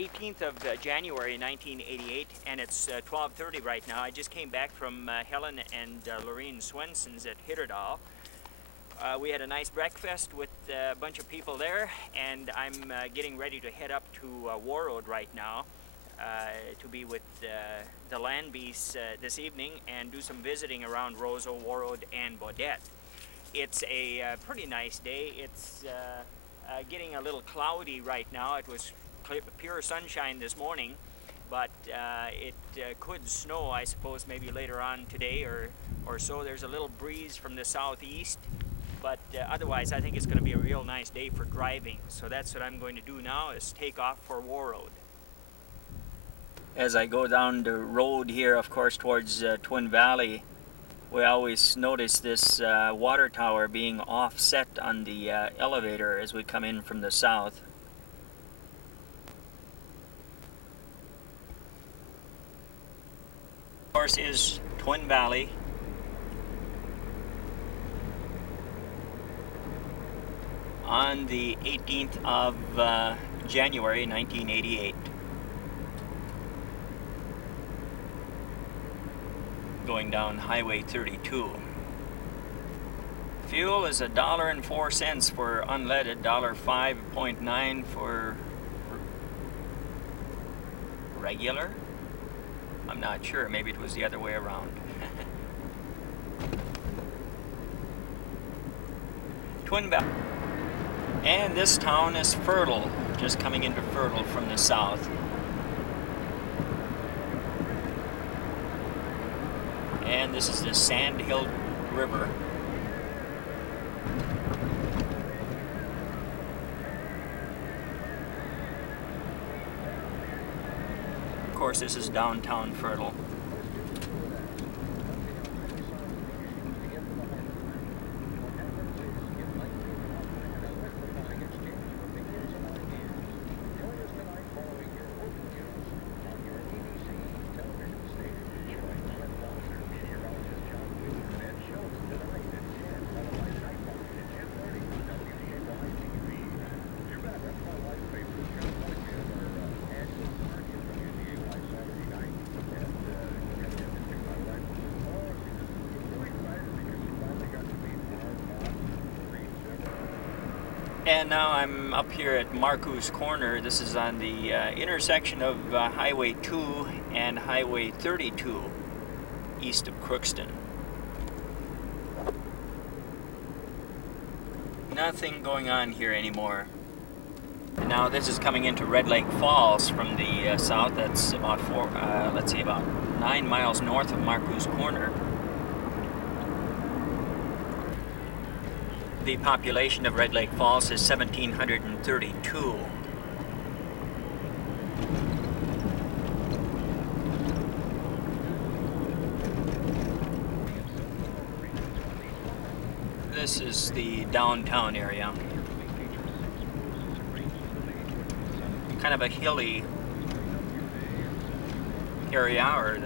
18th of January 1988, and it's 12:30 right now. I just came back from Helen and Lorraine Swenson's at Hitterdal. We had a nice breakfast with a bunch of people there, and I'm getting ready to head up to Warroad right now to be with the Landbees this evening and do some visiting around Roseau, Warroad, and Baudette. It's a pretty nice day. It's getting a little cloudy right now. It was pure sunshine this morning, but it could snow, I suppose, maybe later on today or so. There's a little breeze from the southeast, but otherwise I think it's going to be a real nice day for driving. So that's what I'm going to do now, is take off for Warroad. As I go down the road here, of course, towards Twin Valley, we always notice this water tower being offset on the elevator as we come in from the south. Of course, is Twin Valley. On the 18th of January 1988. Going down Highway 32. Fuel is $1.04 for unleaded, $5.9 for regular. I'm not sure, maybe it was the other way around. Twin Valley. And this town is fertile, just coming into fertile from the south. And this is the Sand Hill River. Of course, this is downtown Fertile. And now I'm up here at Marco's Corner. This is on the intersection of Highway 2 and Highway 32, east of Crookston. Nothing going on here anymore. And now this is coming into Red Lake Falls from the south. That's about about 9 miles north of Marco's Corner. The population of Red Lake Falls is 1,732. This is the downtown area. Kind of a hilly area, or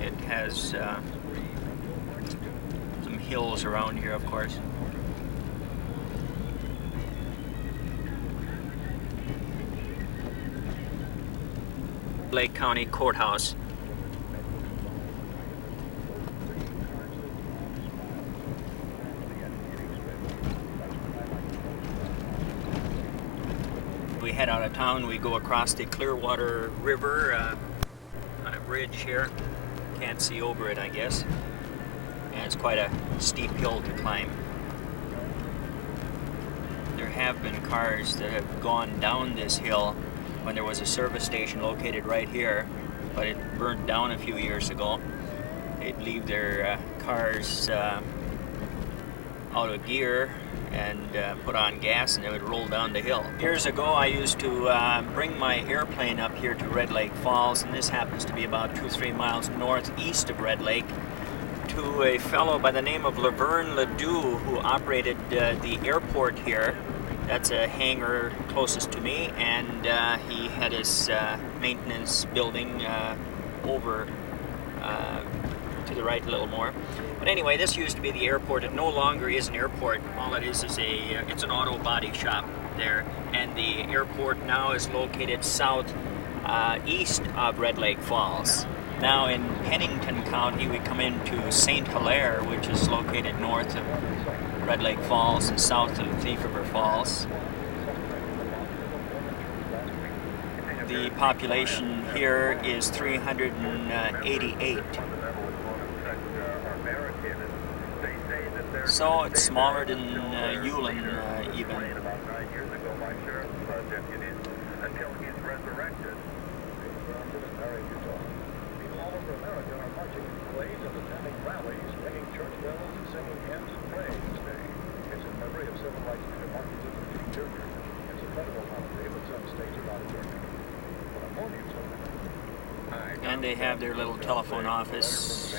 it has hills around here, of course. Lake County Courthouse. We head out of town, we go across the Clearwater River on a bridge here. Can't see over it, I guess. And it's quite a steep hill to climb. There have been cars that have gone down this hill when there was a service station located right here, but it burnt down a few years ago. They'd leave their cars out of gear and put on gas, and they would roll down the hill. Years ago, I used to bring my airplane up here to Red Lake Falls, and this happens to be about 2-3 miles northeast of Red Lake, to a fellow by the name of Laverne Ledoux, who operated the airport here. That's a hangar closest to me, and he had his maintenance building over to the right a little more. But anyway, this used to be the airport. It no longer is an airport. All it is it's an auto body shop. there, and the airport now is located east of Red Lake Falls. Now in Pennington County, we come into St. Hilaire, which is located north of Red Lake Falls and south of Thief River Falls. The population here is 388. So it's smaller than Ulen even. And they have their little telephone office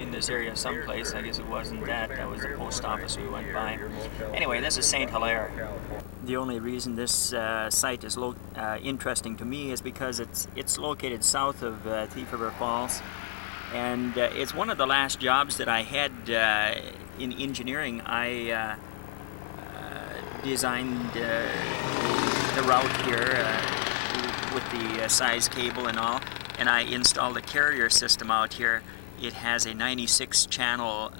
in this area someplace. I guess it wasn't that. That was the post office we went by. Anyway, this is St. Hilaire. The only reason this site is interesting to me is because it's located south of Thief River Falls. And it's one of the last jobs that I had in engineering. I designed the route here with the size cable and all, and I installed a carrier system out here. It has a 96 channel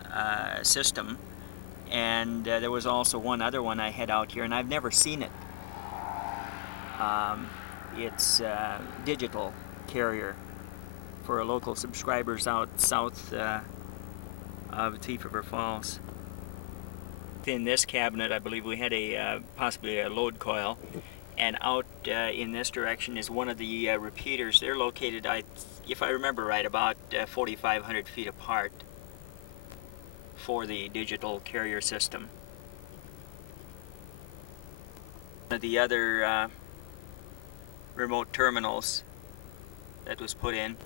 system, and there was also one other one I had out here, and I've never seen it. It's digital carrier for local subscribers out south of Thief River Falls. In this cabinet, I believe we had possibly a load coil, and out in this direction is one of the repeaters. They're located, if I remember right, about 4,500 feet apart for the digital carrier system. One of the other remote terminals that was put in.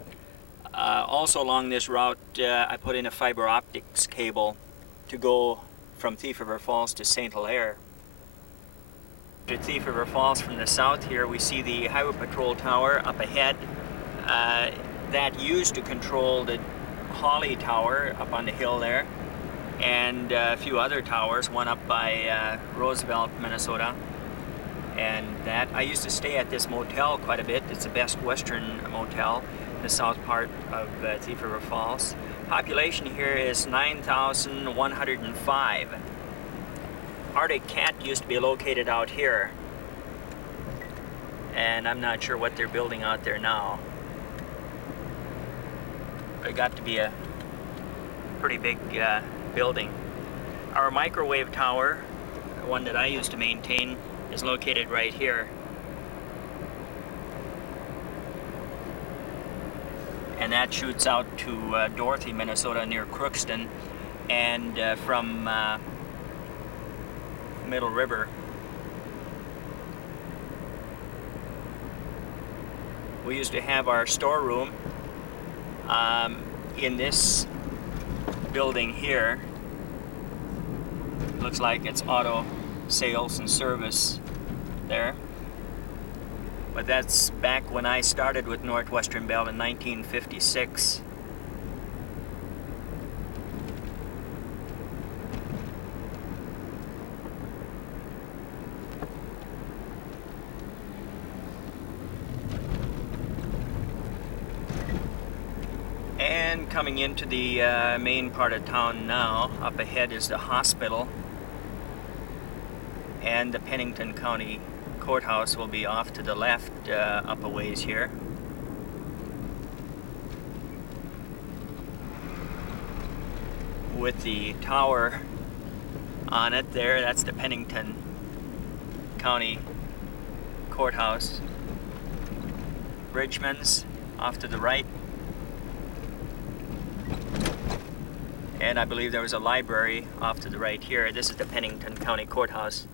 Also along this route, I put in a fiber optics cable to go from Thief River Falls to St. Hilaire. To Thief River Falls from the south here, we see the Highway Patrol Tower up ahead. That used to control the Hawley Tower up on the hill there, and a few other towers, one up by Roosevelt, Minnesota. And that, I used to stay at this motel quite a bit. It's the Best Western Motel in the south part of Thief River Falls. Population here is 9,105. Arctic Cat used to be located out here, and I'm not sure what they're building out there now. But it got to be a pretty big building. Our microwave tower, the one that I used to maintain, is located right here. And that shoots out to Dorothy, Minnesota, near Crookston, and from Middle River. We used to have our storeroom in this building here. Looks like it's auto sales and service there. But that's back when I started with Northwestern Bell in 1956. And coming into the main part of town now, up ahead is the hospital, and the Pennington County Courthouse will be off to the left up a ways here. With the tower on it there, that's the Pennington County Courthouse. Bridgman's off to the right. And I believe there was a library off to the right here. This is the Pennington County Courthouse.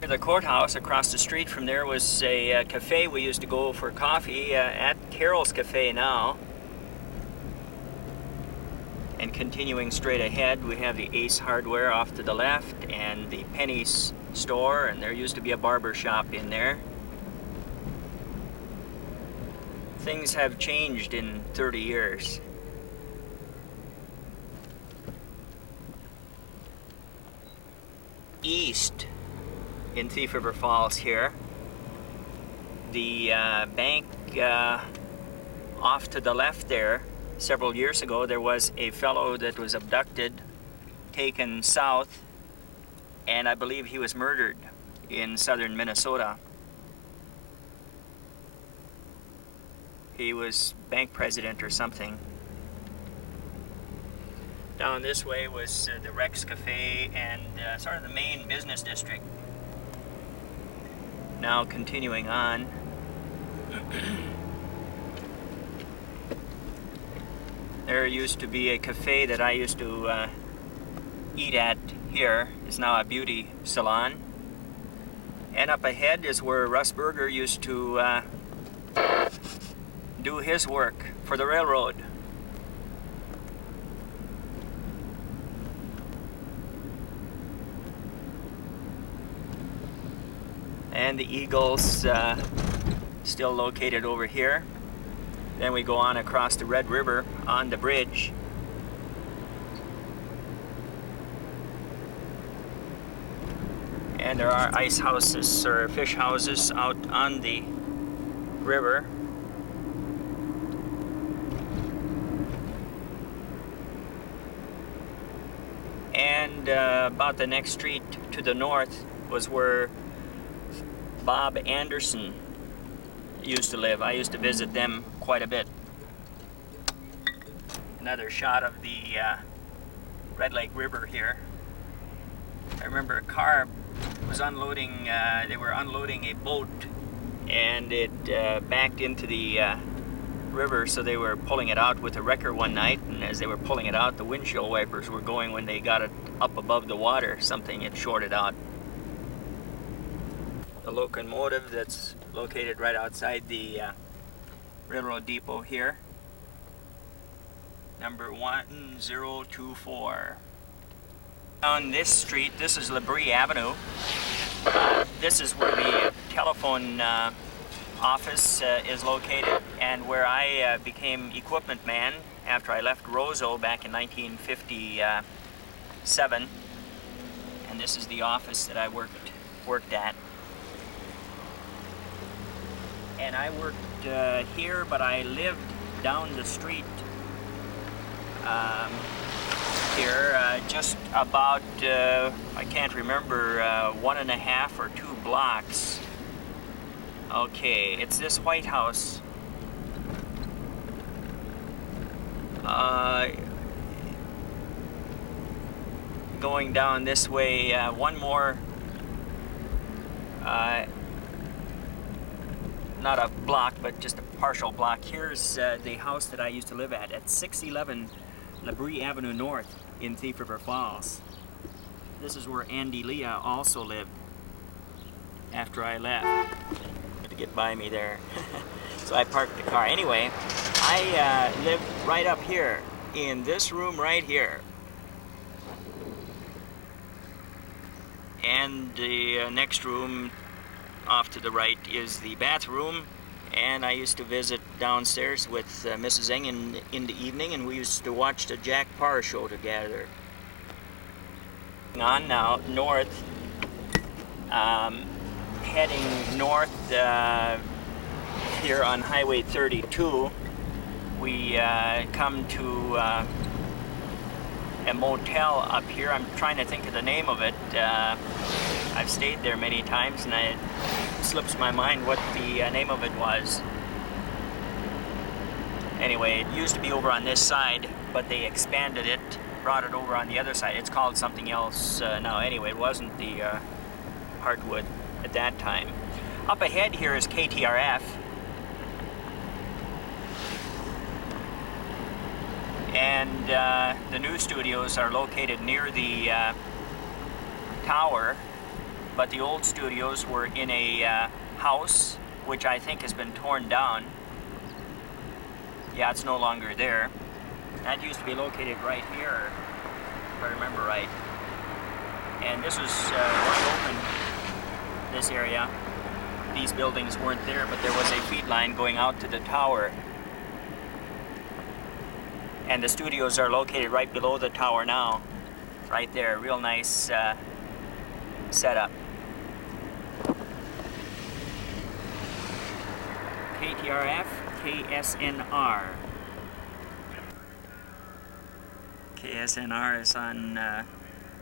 The courthouse, across the street from there, was a cafe. We used to go for coffee at Carol's Cafe now. And continuing straight ahead, we have the Ace Hardware off to the left, and the Penny's store, and there used to be a barber shop in there. Things have changed in 30 years. East in Thief River Falls here. The bank off to the left there, several years ago, there was a fellow that was abducted, taken south, and I believe he was murdered in southern Minnesota. He was bank president or something. Down this way was the Rex Cafe and sort of the main business district. Now continuing on. There used to be a cafe that I used to eat at here. It's now a beauty salon. And up ahead is where Russ Berger used to do his work for the railroad. And the Eagles still located over here. Then we go on across the Red River on the bridge. And there are ice houses or fish houses out on the river. And about the next street to the north was where Bob Anderson used to live. I used to visit them quite a bit. Another shot of the Red Lake River here. I remember a car was unloading, they were unloading a boat, and it backed into the river, so they were pulling it out with a wrecker one night, and as they were pulling it out, the windshield wipers were going when they got it up above the water. Something had shorted out. The locomotive that's located right outside the railroad depot here, number 1024. On this street, this is Labrie Avenue. This is where the telephone office is located, and where I became equipment man after I left Roseau back in 1957. And this is the office that I worked at. And I worked here, but I lived down the street here, just about, I can't remember, 1.5 or 2 blocks. Okay, it's this White House. Going down this way, one more, not a block, but just a partial block. Here's the house that I used to live at 611 Labrie Avenue North in Thief River Falls. This is where Andy Leah also lived after I left. To get by me there. So I parked the car. Anyway, I lived right up here in this room right here. And the next room off to the right is the bathroom, and I used to visit downstairs with Mrs. Eng in the evening, and we used to watch the Jack Parr show together. On now, north, heading north here on Highway 32, we come to a motel up here. I'm trying to think of the name of it. I've stayed there many times, and it slips my mind what the name of it was. Anyway, it used to be over on this side, but they expanded it, brought it over on the other side. It's called something else now. Anyway, it wasn't the Heartwood at that time. Up ahead here is KTRF. And the news studios are located near the tower, but the old studios were in a house, which I think has been torn down. Yeah, it's no longer there. That used to be located right here, if I remember right. And this was wide open, this area. These buildings weren't there, but there was a feed line going out to the tower. And the studios are located right below the tower now, right there. Real nice setup. KTRF, KSNR. KSNR is on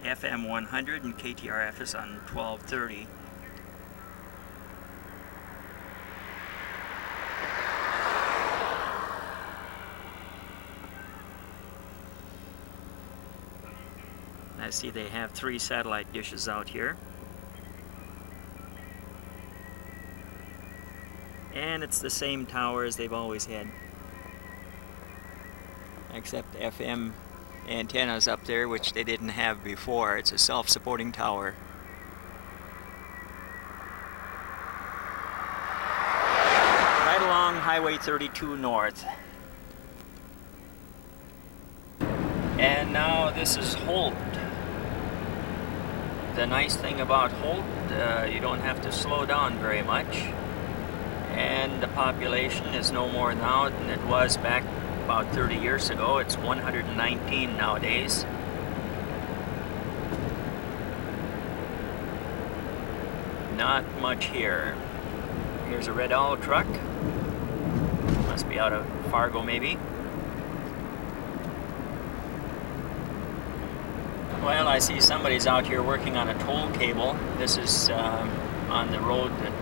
FM 100 and KTRF is on 1230. I see they have 3 satellite dishes out here. And it's the same tower as they've always had. Except FM antennas up there, which they didn't have before. It's a self-supporting tower. Right along Highway 32 North. And now this is Holt. The nice thing about Holt, you don't have to slow down very much. And the population is no more now than it was back about 30 years ago. It's 119 nowadays. Not much here. Here's a Red Owl truck. Must be out of Fargo maybe. Well, I see somebody's out here working on a toll cable. This is on the road that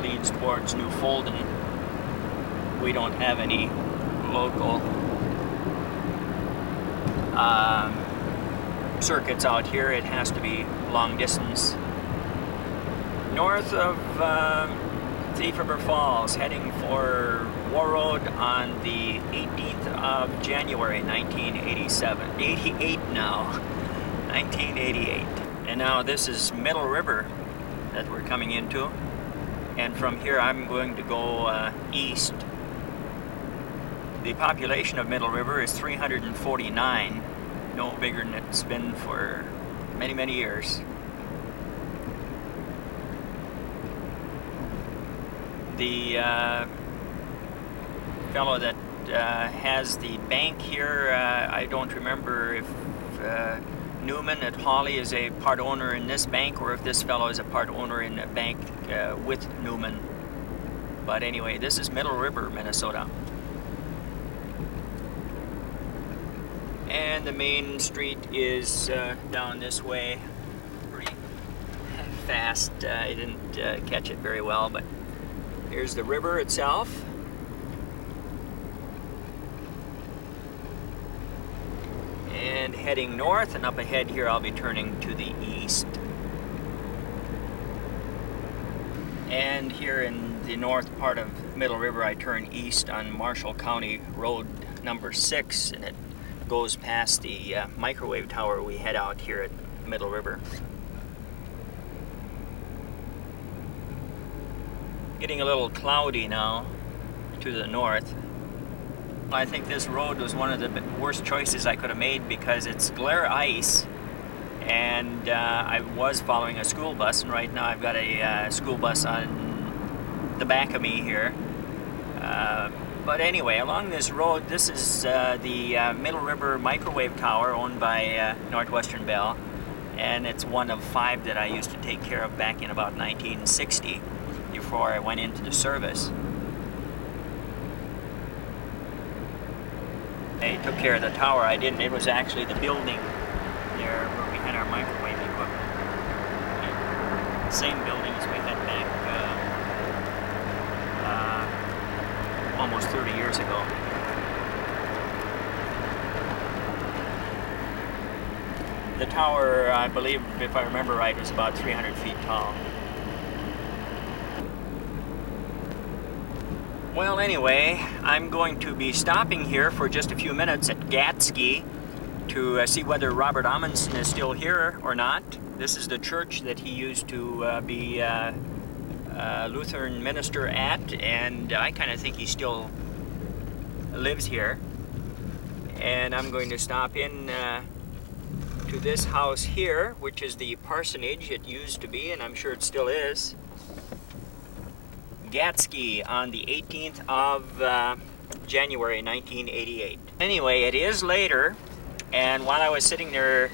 leads towards New Folden. We don't have any local circuits out here. It has to be long distance. North of Thief River Falls, heading for Warroad on the 18th of January 1987. 88 now. 1988. And now this is Middle River that we're coming into. And from here I'm going to go east. The population of Middle River is 349. No bigger than it's been for many, many years. The fellow that has the bank here, I don't remember if Newman at Hawley is a part owner in this bank or if this fellow is a part owner in a bank with Newman. But anyway, this is Middle River, Minnesota. And the main street is down this way. Pretty fast. I didn't catch it very well, but here's the river itself. And heading north, and up ahead here I'll be turning to the east. And here in the north part of Middle River I turn east on Marshall County Road number 6, and it goes past the microwave tower we head out here at Middle River. Getting a little cloudy now to the north. I think this road was one of the worst choices I could have made because it's glare ice, and I was following a school bus, and right now I've got a school bus on the back of me here. But anyway, along this road, this is the Middle River Microwave Tower owned by Northwestern Bell, and it's one of 5 that I used to take care of back in about 1960 before I went into the service. I took care of the tower. I didn't. It was actually the building there where we had our microwave equipment. The same building as we had back almost 30 years ago. The tower, I believe, if I remember right, was about 300 feet tall. Well, anyway, I'm going to be stopping here for just a few minutes at Gatsky to see whether Robert Amundsen is still here or not. This is the church that he used to be a Lutheran minister at, and I kind of think he still lives here. And I'm going to stop in to this house here, which is the parsonage it used to be, and I'm sure it still is. Gatsky on the 18th of January 1988. Anyway, it is later, and while I was sitting there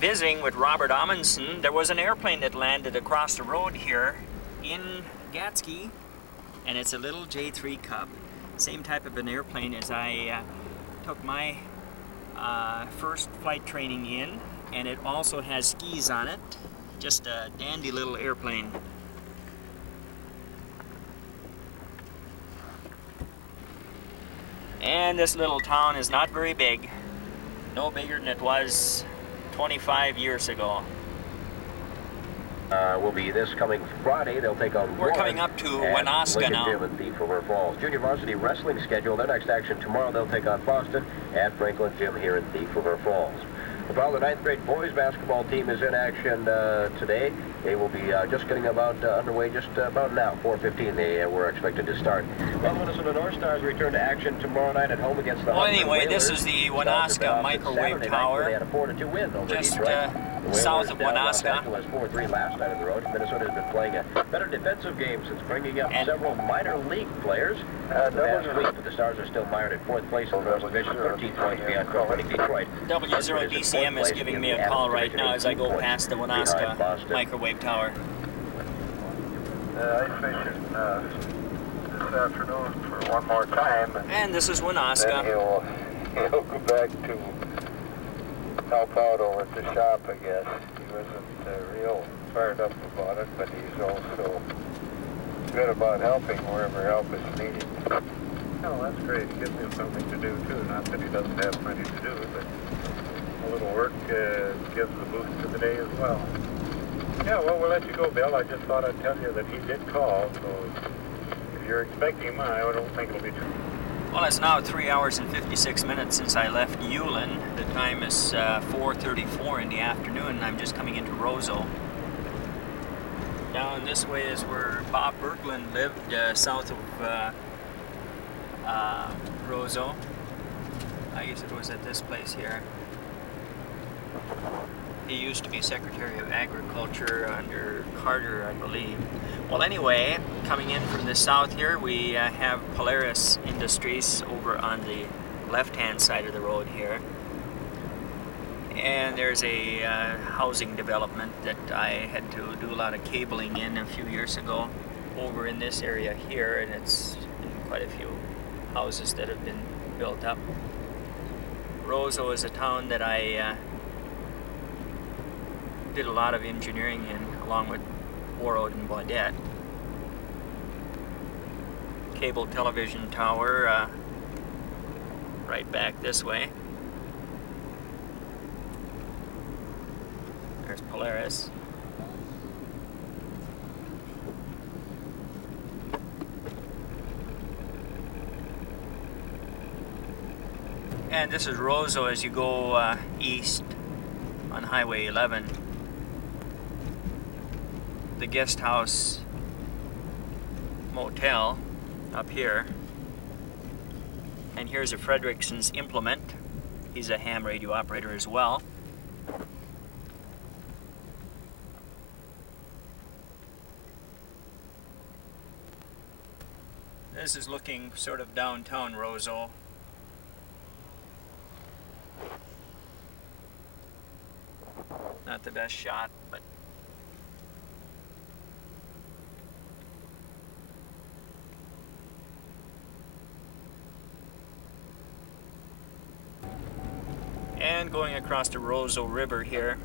visiting with Robert Amundsen, there was an airplane that landed across the road here in Gatsky, and it's a little J3 Cub. Same type of an airplane as I took my first flight training in, and it also has skis on it. Just a dandy little airplane. And this little town is not very big. No bigger than it was 25 years ago. Will be this coming Friday. They'll take on We're coming up to Wanaska now. Gym in Thief River Falls. Junior varsity wrestling schedule. Their next action tomorrow. They'll take on Boston at Franklin Gym here in Thief River Falls. Well, the 9th grade boys basketball team is in action today. They will be just getting about underway just about now, 4:15 they were expected to start. Well, Minnesota North Stars return to action tomorrow night at home against the anyway, this is the Wanaska microwave tower. They had a 4-2 win over just Detroit. south of Wanaska. Was 4-3 last night on the road. Minnesota has been playing a better defensive game since bringing up several minor league players. The past week, but the Stars are still mired in 4th place in the West Division, 13 points behind co-winning Detroit. W0DCM is giving me a call right now as I go past the Wanaska microwave tower. Ice fishing this afternoon for one more time. And this is Wanaska. Then he'll go back to help out over at the shop, I guess. He wasn't real fired up about it, but he's also good about helping wherever help is needed. Oh, that's great. It gives him something to do, too. Not that he doesn't have plenty to do, but a little work gives a boost to the day as well. Yeah, well, we'll let you go, Bill. I just thought I'd tell you that he did call, so if you're expecting him, I don't think it'll be too... Well, it's now 3 hours and 56 minutes since I left Yulin. The time is 4:34 in the afternoon, and I'm just coming into Roseau. Down this way is where Bob Berglund lived, south of Roseau. I guess it was at this place here. He used to be Secretary of Agriculture under Carter, I believe. Well, anyway, coming in from the south here, we have Polaris Industries over on the left-hand side of the road here. And there's a housing development that I had to do a lot of cabling in a few years ago over in this area here, and it's quite a few houses that have been built up. Roseau is a town that I did a lot of engineering in, along with Warroad and Baudette. Cable television tower right back this way. There's Polaris. And this is Roseau as you go east on Highway 11. The guest house motel up here. And here's a Fredrickson's implement. He's a ham radio operator as well. This is looking sort of downtown Roseau. Not the best shot, but and going across the Roseau River here.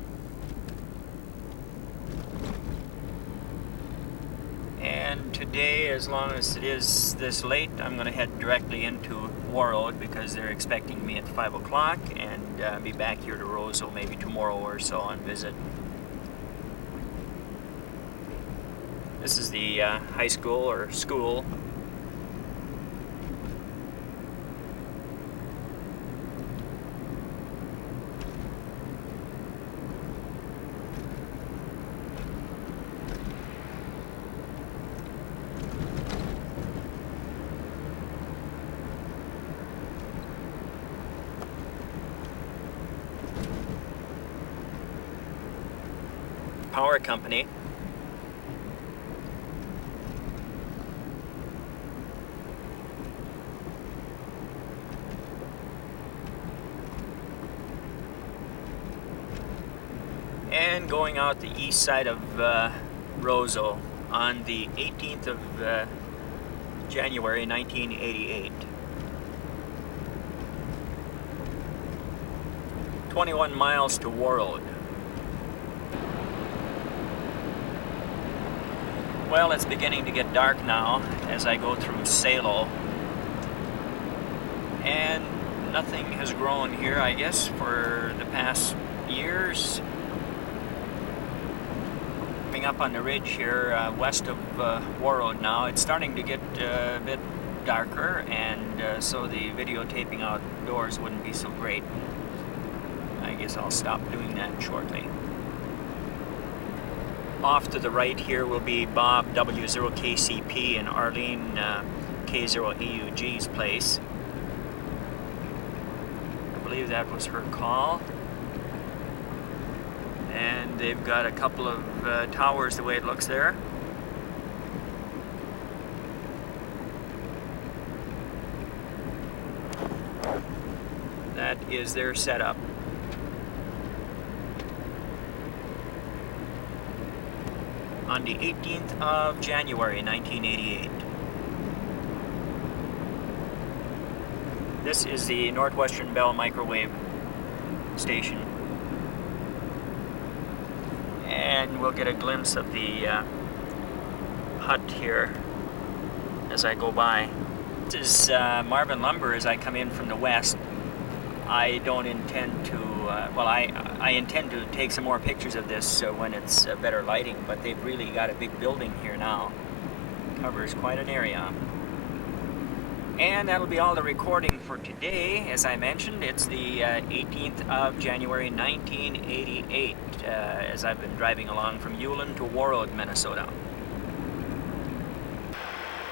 And today, as long as it is this late, I'm going to head directly into Warroad because they're expecting me at 5 o'clock, and be back here to Roseau maybe tomorrow or so on visit. This is the high school or school. Power company. And going out the east side of Roseau on the 18th of January 1988. 21 miles to Warroad. Well, it's beginning to get dark now as I go through Salo. And nothing has grown here, I guess, for the past years. Coming up on the ridge here west of Warroad now, it's starting to get a bit darker, and so the videotaping outdoors wouldn't be so great. I guess I'll stop doing that shortly. Off to the right here will be Bob W0KCP and Arlene K0AUG's place. I believe that was her call. And they've got a couple of towers the way it looks there. That is their setup. On the 18th of January 1988. This is the Northwestern Bell microwave station. And we'll get a glimpse of the hut here as I go by. This is Marvin Lumber as I come in from the west. I don't intend to, well, I intend to take some more pictures of this when it's better lighting, but they've really got a big building here now. Covers quite an area. And that'll be all the recording for today. As I mentioned, it's the 18th of January 1988, as I've been driving along from Ulen to Warroad, Minnesota.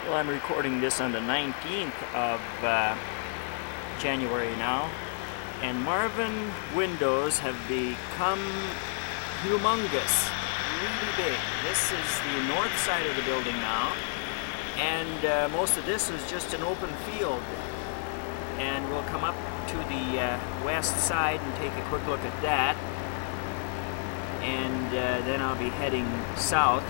Well, I'm recording this on the 19th of January now. And Marvin windows have become humongous, really big. This is the north side of the building now, and most of this is just an open field. And we'll come up to the west side and take a quick look at that. And then I'll be heading south.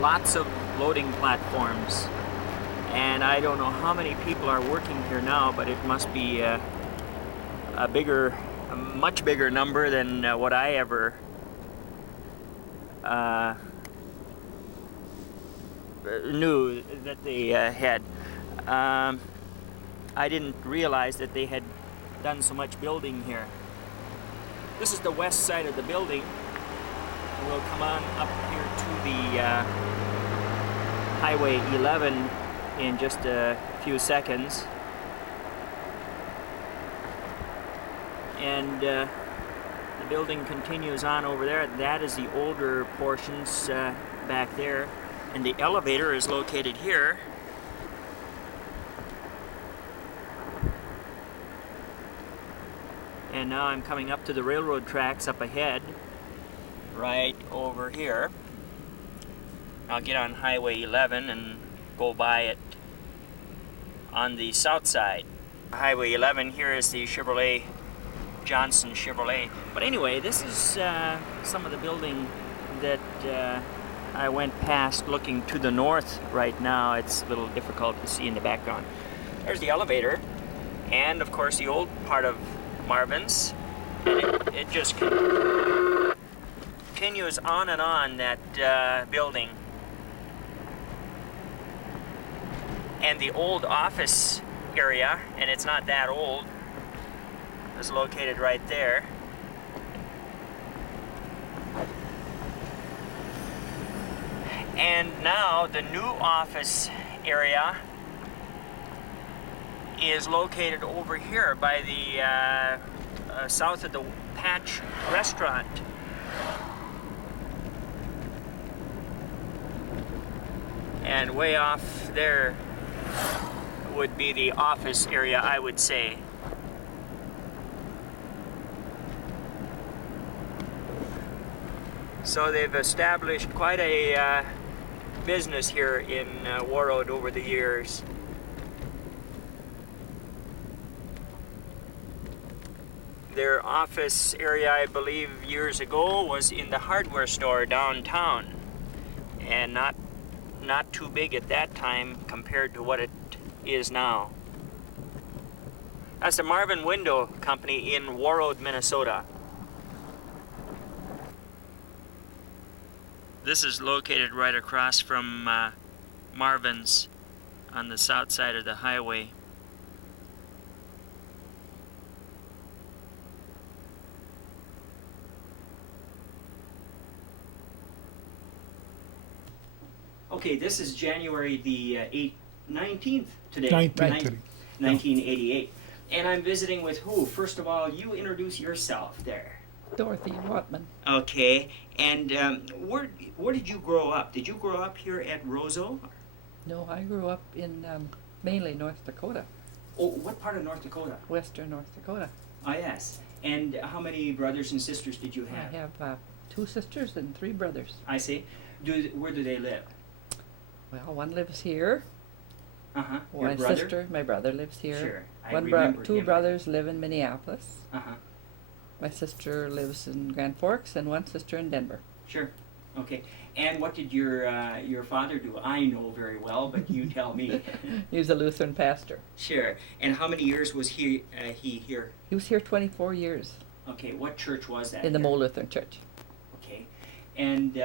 Lots of loading platforms. And I don't know how many people are working here now, but it must be a much bigger number than what I ever knew that they had. I didn't realize that they had done so much building here. This is the west side of the building. And we'll come on up here to the Highway 11 in just a few seconds. And the building continues on over there. That is the older portions back there. And the elevator is located here. And now I'm coming up to the railroad tracks up ahead, right over here. I'll get on Highway 11 and go by it on the south side. Highway 11, here is the Chevrolet, Johnson Chevrolet. But anyway, this is some of the building that I went past looking to the north right now. It's a little difficult to see in the background. There's the elevator, and of course the old part of Marvin's. And it just continues on and on, that building. And the old office area, and it's not that old, is located right there. And now the new office area is located over here by the south of the Patch restaurant. And way off there would be the office area, I would say. So they've established quite a business here in Warroad over the years. Their office area, I believe, years ago was in the hardware store downtown, and not not too big at that time compared to what it is now. That's the Marvin Window Company in Warroad, Minnesota. This is located right across from Marvin's on the south side of the highway. Okay, this is January the 19th today. 1988. And I'm visiting with who? First of all, you introduce yourself there. Dorothy Watman. Okay, and where did you grow up? Did you grow up here at Roseau? No, I grew up in mainly North Dakota. Oh, what part of North Dakota? Western North Dakota. Ah, yes. And how many brothers and sisters did you have? I have 2 sisters and 3 brothers. I see. Where do they live? Well, one lives here. Uh-huh. My Your brother? sister, my brother lives here. Sure. I One remember 2 him. brothers live in Minneapolis. Uh-huh. My sister lives in Grand Forks and one sister in Denver. Sure. Okay. And what did your father do? I know very well, but you tell me. He was a Lutheran pastor. Sure. And how many years was he here? He was here 24 years Okay. What church was that? in the here? Mole Lutheran Church. Okay. And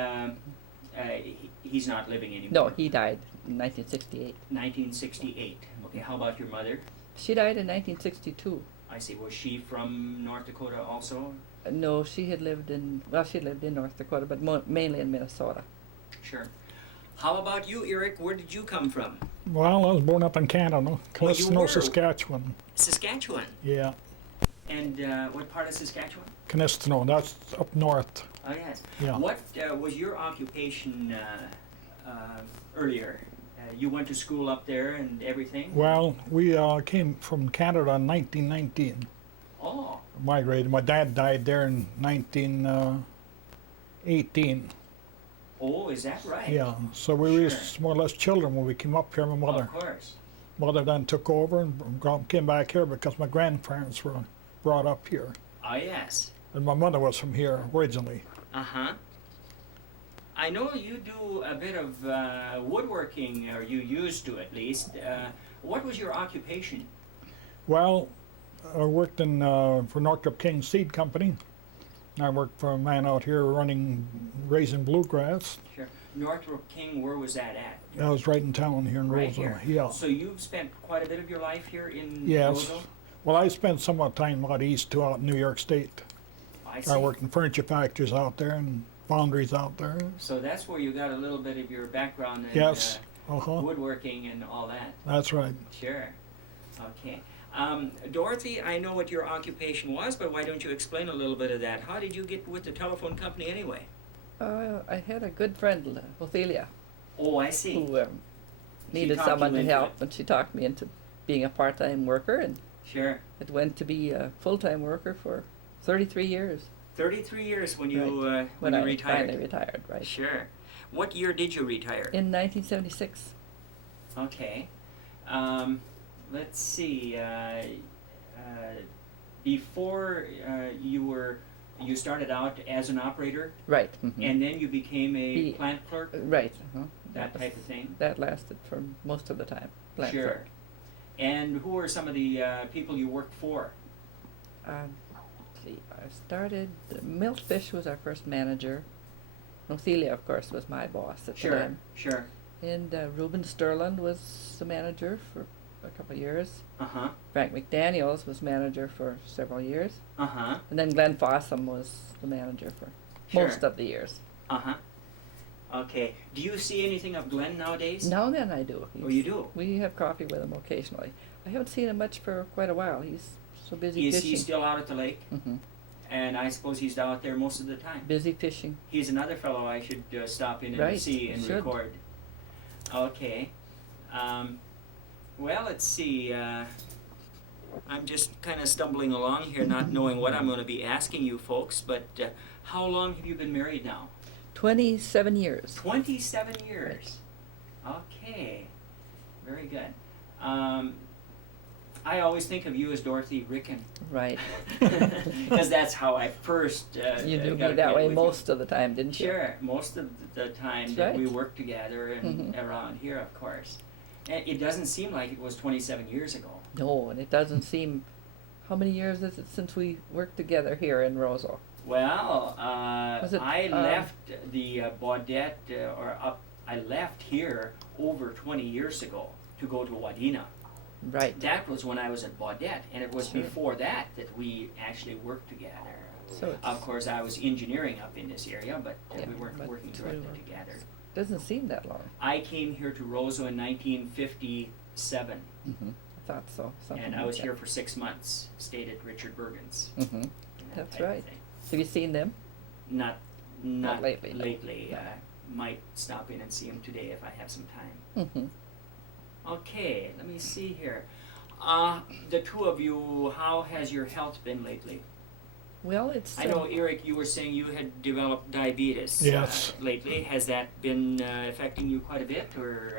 he's not living anymore. No, he died in 1968. 1968. Okay. How about your mother? She died in 1962. I see. Was she from North Dakota also? No, she had lived in, well, she lived in North Dakota, but mainly in Minnesota. Sure. How about you, Eric? Where did you come from? Well, I was born up in Canada, you were? Saskatchewan. Saskatchewan. Yeah, And what part of Saskatchewan? Canistino, that's up north. Oh, yes. Yeah. What was your occupation earlier? You went to school up there and everything? Well, we came from Canada in 1919, Oh, migrated. My dad died there in 1918. oh, is that right? Yeah, so we were Sure. more or less children when we came up here. My mother, Of course. mother then took over and came back here because my grandparents were brought up here. Ah, yes. And my mother was from here originally. Uh-huh. I know you do a bit of woodworking, or you used to at least. What was your occupation? Well, I worked in for Northrop King Seed Company. I worked for a man out here raising bluegrass. Sure. Northrop King, where was that at? That was right in town here in Right Roseau. here. Yeah. So you've spent quite a bit of your life here in Yes. Roseau? Well, I spent some of the time out east too, out in New York State. I see. I worked in furniture factories out there and foundries out there. So that's where you got a little bit of your background in Yes. Uh-huh. woodworking and all that. That's right. Sure. Okay. Dorothy, I know what your occupation was, but why don't you explain a little bit of that? How did you get with the telephone company anyway? I had a good friend, Ophelia, Oh, I see. who needed talked someone you to into help, it. and she talked me into being a part-time worker, and Sure. it went to be a full-time worker for 33 years 33 years when you when you I retired. finally retired, right? Sure. What year did you retire? In 1976. Okay. Let's see. Before you started out as an operator, Right. mhm. and then you became a Be- plant clerk, Right. that was- type of thing. That lasted for most of the time. plant Sure. clerk. And who are some of the people you worked for? Let's see, I started, Miltfish was our first manager. Ophelia, of course, was my boss at the Sure. time. Sure. And Reuben Sterland was the manager for a couple of years. Uh huh. Frank McDaniels was manager for several years. Uh huh. And then Glenn Fossum was the manager for Sure. most of the years. Uh huh. Okay. Do you see anything of Glenn nowadays? Now and then I do. Oh, you do? We have coffee with him occasionally. I haven't seen him much for quite a while. He's so busy Is fishing. he still out at the lake? hmm And I suppose he's out there most of the time. Busy fishing. He's another fellow I should stop in and Right, see and should. record. Okay. Well, let's see. I'm just kind of stumbling along here, not knowing what I'm going to be asking you folks, but how long have you been married now? 27 years. 27 years. Okay. Very good. I always think of you as Dorothy Ricken, Right. because that's how I first You knew got me that way acquainted with most of the time, didn't you. you? Sure, most of the time That's that we right. worked together and around here, of course. And it doesn't seem like it was 27 years ago. No, and it doesn't seem. How many years is it since we worked together here in Roseau? Well, Was it, I left the Baudette, I left here over 20 years ago to go to Wadena. Right. That was when I was at Baudette, and it was Sure. before that we actually worked together. So it's, Of course, I was engineering up in this area, but Yeah, we weren't but working we directly were- together. doesn't seem that long. I came here to Roseau in 1957, I thought so. Something and I like was that. here for 6 months. Stayed at Richard Bergan's. Mm-hmm. and that That's type of right. thing. Have you seen them? Not lately, no. Lately, No. might stop in and see him today if I have some time. Mm-hmm. Okay, let me see here. The two of you, how has your health been lately? Well, it's. I know, Eric, you were saying you had developed diabetes Yes. lately. Has that been affecting you quite a bit, or?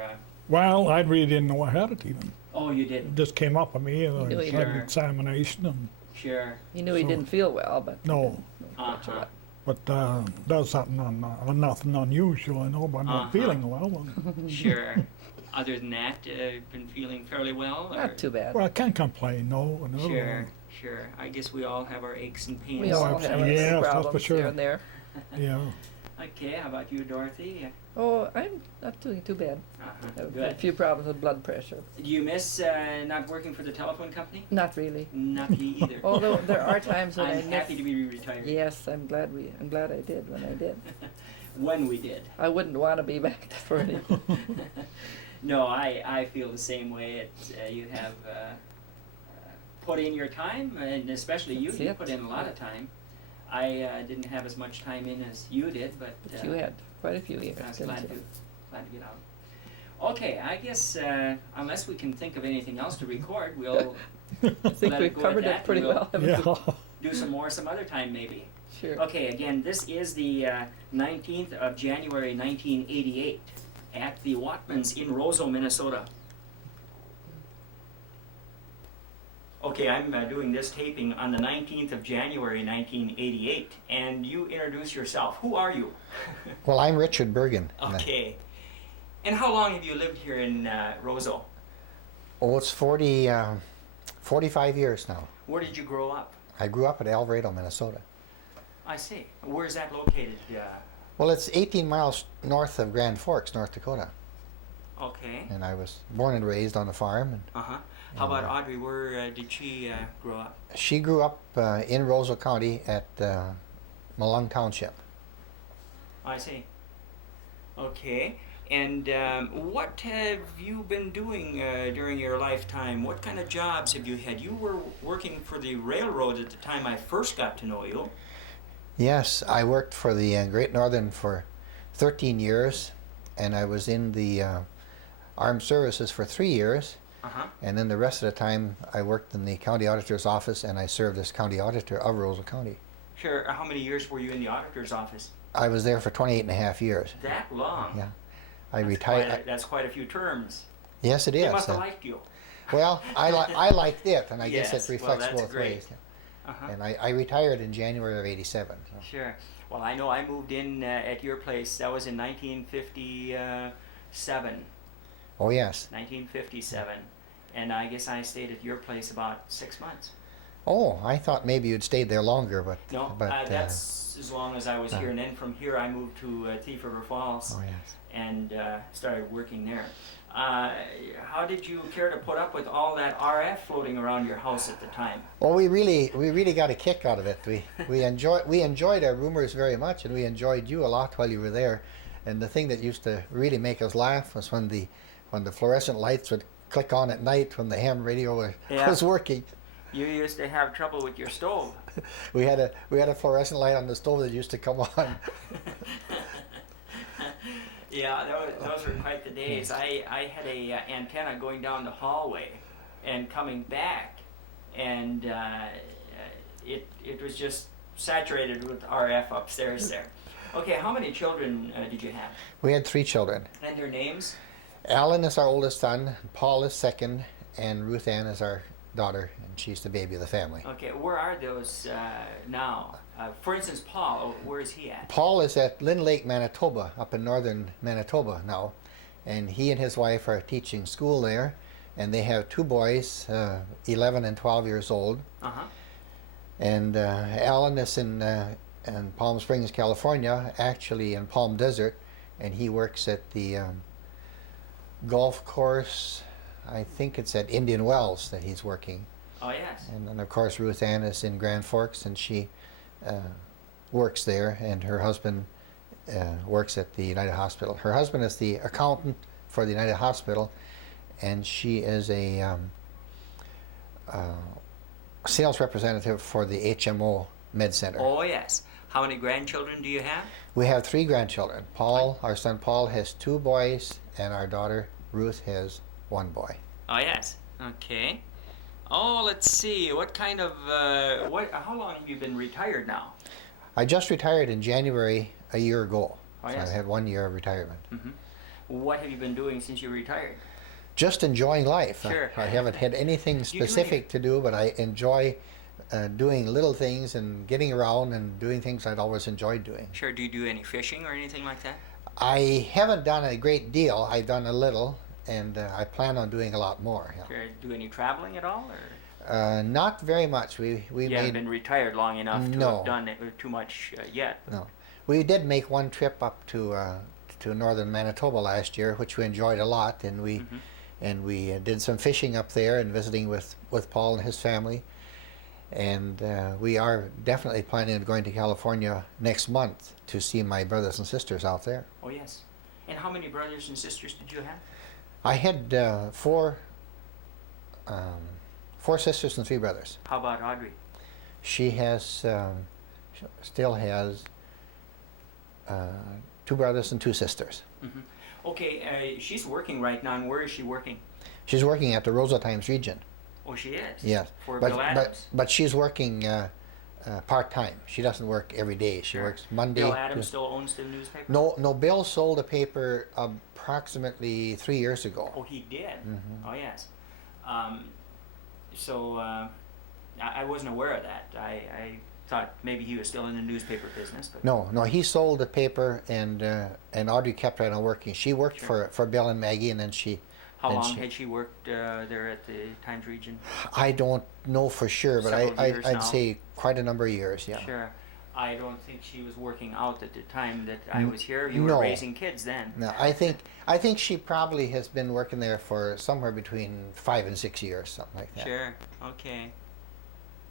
Well, I really didn't know I had it even. Oh, you It didn't. just came up on me, and You knew I he had did. an examination, and Sure. You knew he so- didn't feel well, but. no, That's Uh-huh. what. but that's something on nothing unusual, I know, but I'm not Uh-huh. feeling well. Sure. Other than that, been feeling fairly well? Or? Not too bad. Well, I can't complain, no. No. Sure, sure. I guess we all have our aches and pains. We all have absolutely. our Yes, that's for problems sure. here and there. Yeah. Okay, how about you, Dorothy? Oh, I'm not doing too bad. Uh-huh. I've had a Good. few problems with blood pressure. Do you miss not working for the telephone company? Not really. Not me either. Although there are times when I I'm miss. happy to be retired. Yes, I'm glad I did when I did. When we did. I wouldn't want to be back there for any. No, I feel the same way. It's, you have put in your time, and especially you. That's You it. put in a lot of time. I didn't have as much time in as you did, but But you had quite a few years, I was didn't glad to you? get out. Okay, I guess unless we can think of anything else to record, we'll I think let we've it go at covered that, it pretty we'll- well. haven't Yeah. we? do some more some other time maybe. Sure. Okay, again, this is the 19th of January 1988 at the Watmans in Roseau, Minnesota. Okay, I'm doing this taping on the 19th of January 1988, and you introduce yourself. Who are you? Well, I'm Richard Bergan. Okay. And how long have you lived here in Roseau? Oh, it's 45 years now. Where did you grow up? I grew up in Alvarado, Minnesota. I see. Where's that located? Well, it's 18 miles north of Grand Forks, North Dakota. Okay. And I was born and raised on a farm. And Uh-huh. How about Audrey? Where did she grow up? she grew up in Roseau County at Malung Township. I see. Okay. And what have you been doing during your lifetime? What kind of jobs have you had? You were working for the railroad at the time I first got to know you. Yes, I worked for the Great Northern for 13 years, and I was in the Armed Services for 3 years. Uh-huh. And then the rest of the time, I worked in the county auditor's office, and I served as county auditor of Roseau County. Sure. How many years were you in the auditor's office? I was there for 28 and a half years. That long? Yeah. I That's retired. That's quite a few terms. Yes, it They is. must have liked you. Well, I liked it, and I guess Yes, it well, reflects that's both great. ways. Uh-huh. And I retired in January of '87. So. Sure. Well, I know I moved in at your place. That was in 1957. Oh yes. 1957. And I guess I stayed at your place about 6 months. Oh, I thought maybe you'd stayed there longer, but No, that's as long as I was here. And then from here I moved to Thief River Falls oh yes. and started working there. How did you care to put up with all that RF floating around your house at the time? Well, we really got a kick out of it. We enjoyed our roomers very much, and we enjoyed you a lot while you were there. And the thing that used to really make us laugh was when the fluorescent lights would click on at night when the ham radio Yeah. was working. You used to have trouble with your stove. We had a fluorescent light on the stove that used to come on. Yeah, those were quite the days. I had a antenna going down the hallway and coming back, and it was just saturated with RF upstairs there. Okay, how many children did you have? We had 3 children. And their names? Alan is our oldest son, Paul is second, and Ruth Ann is our daughter, and she's the baby of the family. Okay, where are those now? For instance, Paul, where is he at? Paul is at Lynn Lake, Manitoba, up in northern Manitoba now, and he and his wife are teaching school there, and they have two boys, 11 and 12 years old. Uh-huh. And Alan is in Palm Springs, California, actually in Palm Desert, and he works at the golf course. I think it's at Indian Wells that he's working. Oh, yes. And then, of course, Ruth Ann is in Grand Forks, and she works there, and her husband works at the United Hospital. Her husband is the accountant for the United Hospital, and she is a sales representative for the HMO Med Center. Oh, yes. How many grandchildren do you have? We have 3 grandchildren. Paul, our son Paul, has 2 boys, and our daughter Ruth has 1 boy. Oh, yes. Okay. Oh, let's see. What kind of, how long have you been retired now? I just retired in January a year ago. Oh, So yes. I had 1 year of retirement. Mm-hmm. What have you been doing since you retired? Just enjoying life. Sure. I haven't had anything Do you do specific to do, but I enjoy doing little things and getting around and doing things I'd always enjoyed doing. Sure. Do you do any fishing or anything like that? I haven't done a great deal. I've done a little, and I plan on doing a lot more. Yeah. Sure. Do any traveling at all? Or Not very much. We you haven't been retired long enough to No. have done it too much yet. No. We did make one trip up to northern Manitoba last year, which we enjoyed a lot, and we Mhm. and we did some fishing up there and visiting with Paul and his family. And we are definitely planning on going to California next month to see my brothers and sisters out there. Oh, yes. And how many brothers and sisters did you have? I had 4 sisters and 3 brothers. How about Audrey? She has still has 2 brothers and 2 sisters. Mm-hmm. Okay, she's working right now, and where is she working? She's working at the Roseau Times Region. Oh, she is? Yes, For but Bill Adams? but she's working part-time. She doesn't work every day. She Sure. works Monday. Bill Adams still owns the newspaper? No, Bill sold the paper approximately 3 years ago. Oh, he did? Mhm. Oh, yes. So, I wasn't aware of that. I thought maybe he was still in the newspaper business. But No, he sold the paper, and Audrey kept right on working. She worked Sure. for Bill and Maggie, and then she. How then long she- had she worked there at the Times Region? I don't know for sure, but Several years now? I'd say quite a number of years. Yeah. Sure. I don't think she was working out at the time that I was here. You no. were raising kids then. No, I think she probably has been working there for somewhere between 5 and 6 years, something like that. Sure. Okay.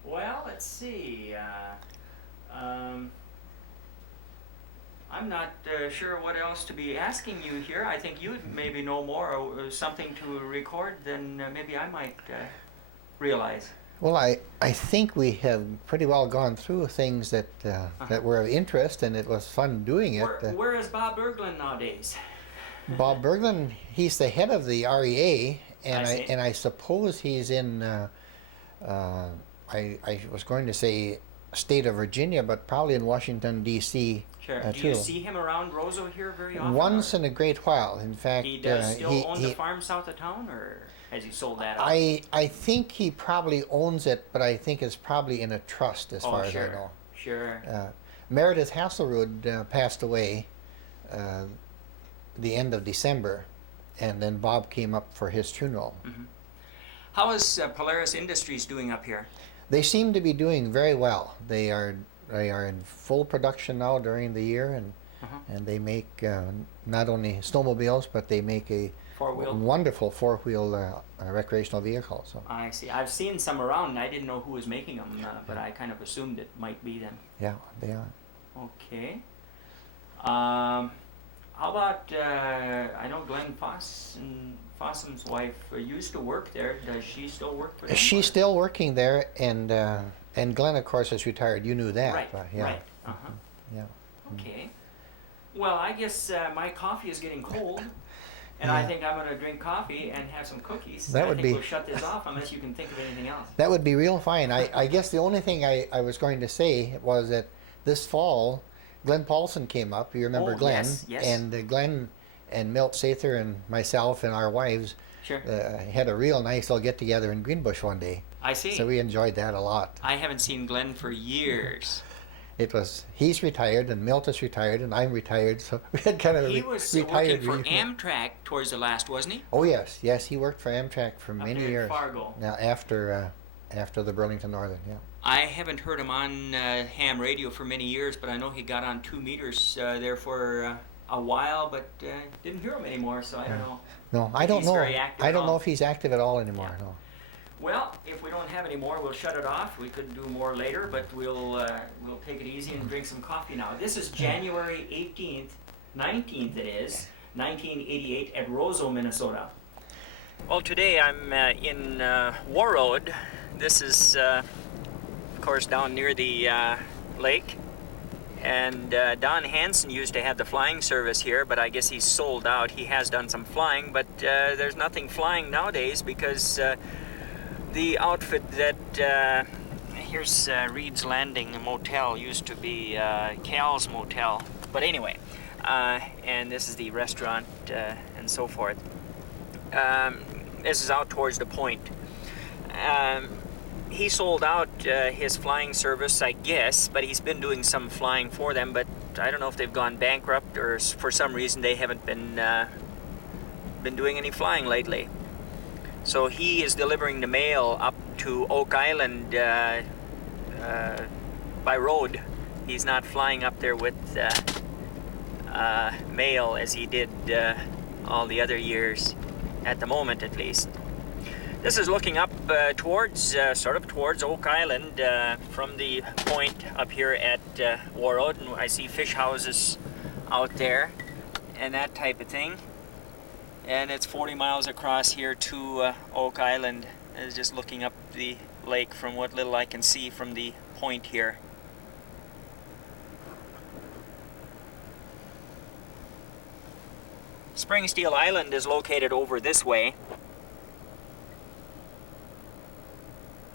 Well, let's see. I'm not sure what else to be asking you here. I think you maybe know more or something to record than maybe I might realize. Well, I think we have pretty well gone through things that that were of interest, and it was fun doing it. Where is Bob Bergan nowadays? Bob Bergan, he's the head of the REA, and I see. I suppose he's in. I was going to say state of Virginia, but probably in Washington D.C. Sure. Do too. you see him around Roseau here very often? Once or- in a great while. In fact, He does still own the he- farm south of town, or has he sold that out? I think he probably owns it, but I think it's probably in a trust, as far as I know. Sure. Meredith Hasselrud passed away the end of December, and then Bob came up for his funeral. Mm-hmm. How is Polaris Industries doing up here? They seem to be doing very well. They are in full production now during the year, and they make not only snowmobiles, but they make a Four-wheel? wonderful 4-wheel recreational vehicle. So I see. I've seen some around, and I didn't know who was making them, but I kind of assumed it might be them. yeah, they are. Okay. How about, I know Glenn Fossum's wife used to work there. Does she still work for them? She's still working there, and Glenn, of course, is retired. You knew that. Right, Yeah. right. Uh-huh. Yeah. Okay. Well, I guess my coffee is getting cold, and I think I'm going to drink coffee and have some cookies. That I would think be- we'll shut this off unless you can think of anything else. That would be real fine. I guess the only thing I was going to say was that this fall, Glenn Paulson came up. You remember Oh, Glenn? yes, yes. And Glenn and Milt Sather and myself and our wives Sure. had a real nice little get-together in Greenbush one day. I see. So we enjoyed that a lot. I haven't seen Glenn for years. He's retired and Milt is retired and I'm retired, so we had kind of He was retired working for reunion. Amtrak towards the last, wasn't he? Oh yes, yes, he worked for Amtrak for Up many there in years. Fargo. Now after the Burlington Northern, yeah. I haven't heard him on ham radio for many years, but I know he got on 2 meters there for a while, but didn't hear him anymore, so I don't know. No, I don't He's know. very active I at don't know all. if he's active at all anymore. Yeah. No. Well, if we don't have any more, we'll shut it off. We could do more later, but we'll take it easy and drink some coffee now. This is January 18th, 19th it is, 1988 at Roseau, Minnesota. Well, today I'm in Warroad. This is, of course, down near the lake. And Don Hansen used to have the flying service here, but I guess he's sold out. He has done some flying, but there's nothing flying nowadays because the outfit that, here's Reed's Landing Motel, used to be Cal's Motel. But anyway, and this is the restaurant and so forth. This is out towards the point. He sold out his flying service, I guess, but he's been doing some flying for them, but I don't know if they've gone bankrupt or for some reason they haven't been doing any flying lately. So he is delivering the mail up to Oak Island by road. He's not flying up there with mail as he did all the other years, at the moment at least. This is looking up towards, sort of towards Oak Island from the point up here at Warroad, and I see fish houses out there and that type of thing. And it's 40 miles across here to Oak Island. It's just looking up the lake from what little I can see from the point here. Spring Steel Island is located over this way,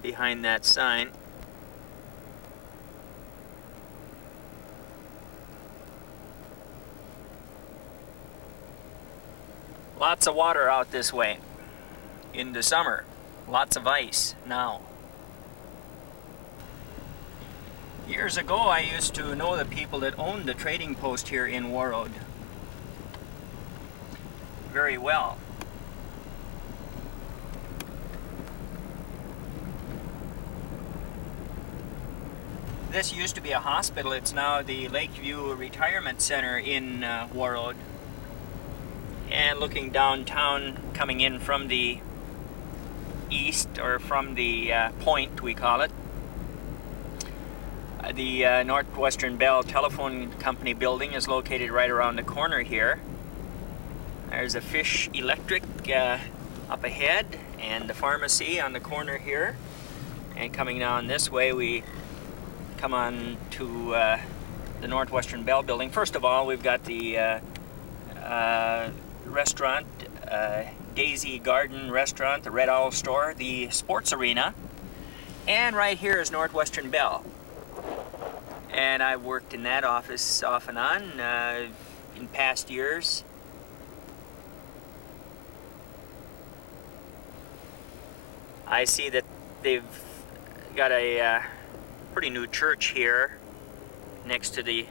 behind that sign. Lots of water out this way in the summer. Lots of ice now. Years ago I used to know the people that owned the trading post here in Warroad very well. This used to be a hospital. It's now the Lakeview Retirement Center in Warroad. And looking downtown, coming in from the east, or from the point, we call it, the Northwestern Bell Telephone Company building is located right around the corner here. There's a Fish Electric up ahead, and the pharmacy on the corner here. And coming down this way, we come on to the Northwestern Bell building. First of all, we've got the restaurant, Daisy Garden Restaurant, the Red Owl Store, the sports arena, and right here is Northwestern Bell. And I've worked in that office off and on in past years. I see that they've got a pretty new church here next to the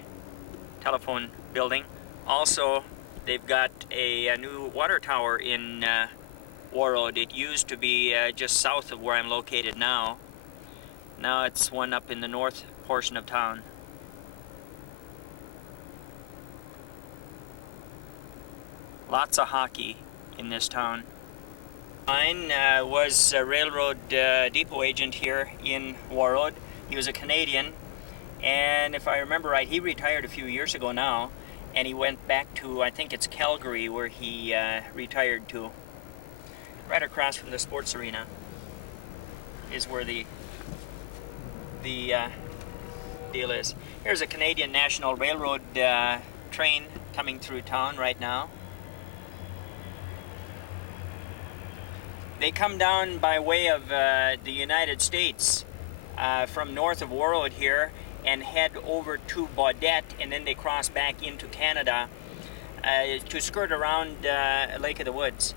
telephone building. Also, they've got a new water tower in Warroad. It used to be just south of where I'm located now. Now it's one up in the north portion of town. Lots of hockey in this town. Mine was a railroad depot agent here in Warroad. He was a Canadian, and if I remember right, he retired a few years ago now, and he went back to, I think it's Calgary, where he retired to. Right across from the sports arena is where the deal is. Here's a Canadian National Railroad train coming through town right now. They come down by way of the United States from north of Warroad here and head over to Baudette, and then they cross back into Canada to skirt around Lake of the Woods.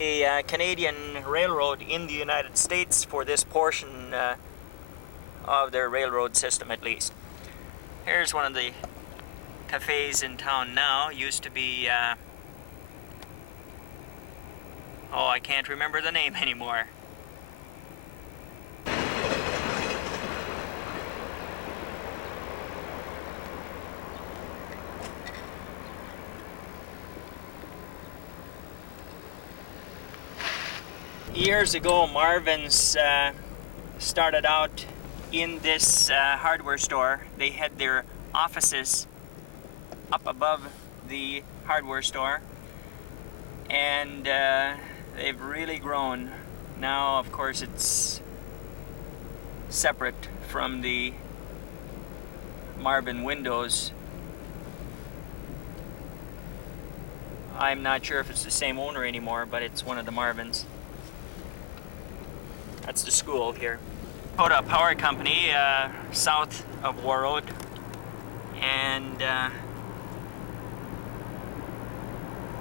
A Canadian railroad in the United States for this portion of their railroad system, at least. Here's one of the cafes in town now. Used to be, oh, I can't remember the name anymore. Years ago, Marvin's started out in this hardware store. They had their offices up above the hardware store, and they've really grown. Now, of course, it's separate from the Marvin windows. I'm not sure if it's the same owner anymore, but it's one of the Marvins. That's the school here. Dakota Power Company, south of Warroad, and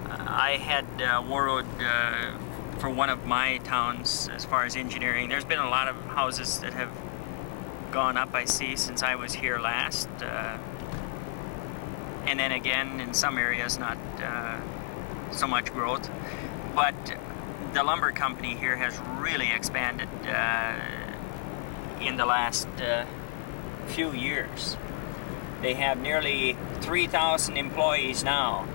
I had Warroad for one of my towns as far as engineering. There's been a lot of houses that have gone up, I see, since I was here last, and then again in some areas not so much growth, but the lumber company here has really expanded in the last few years. They have nearly 3,000 employees now,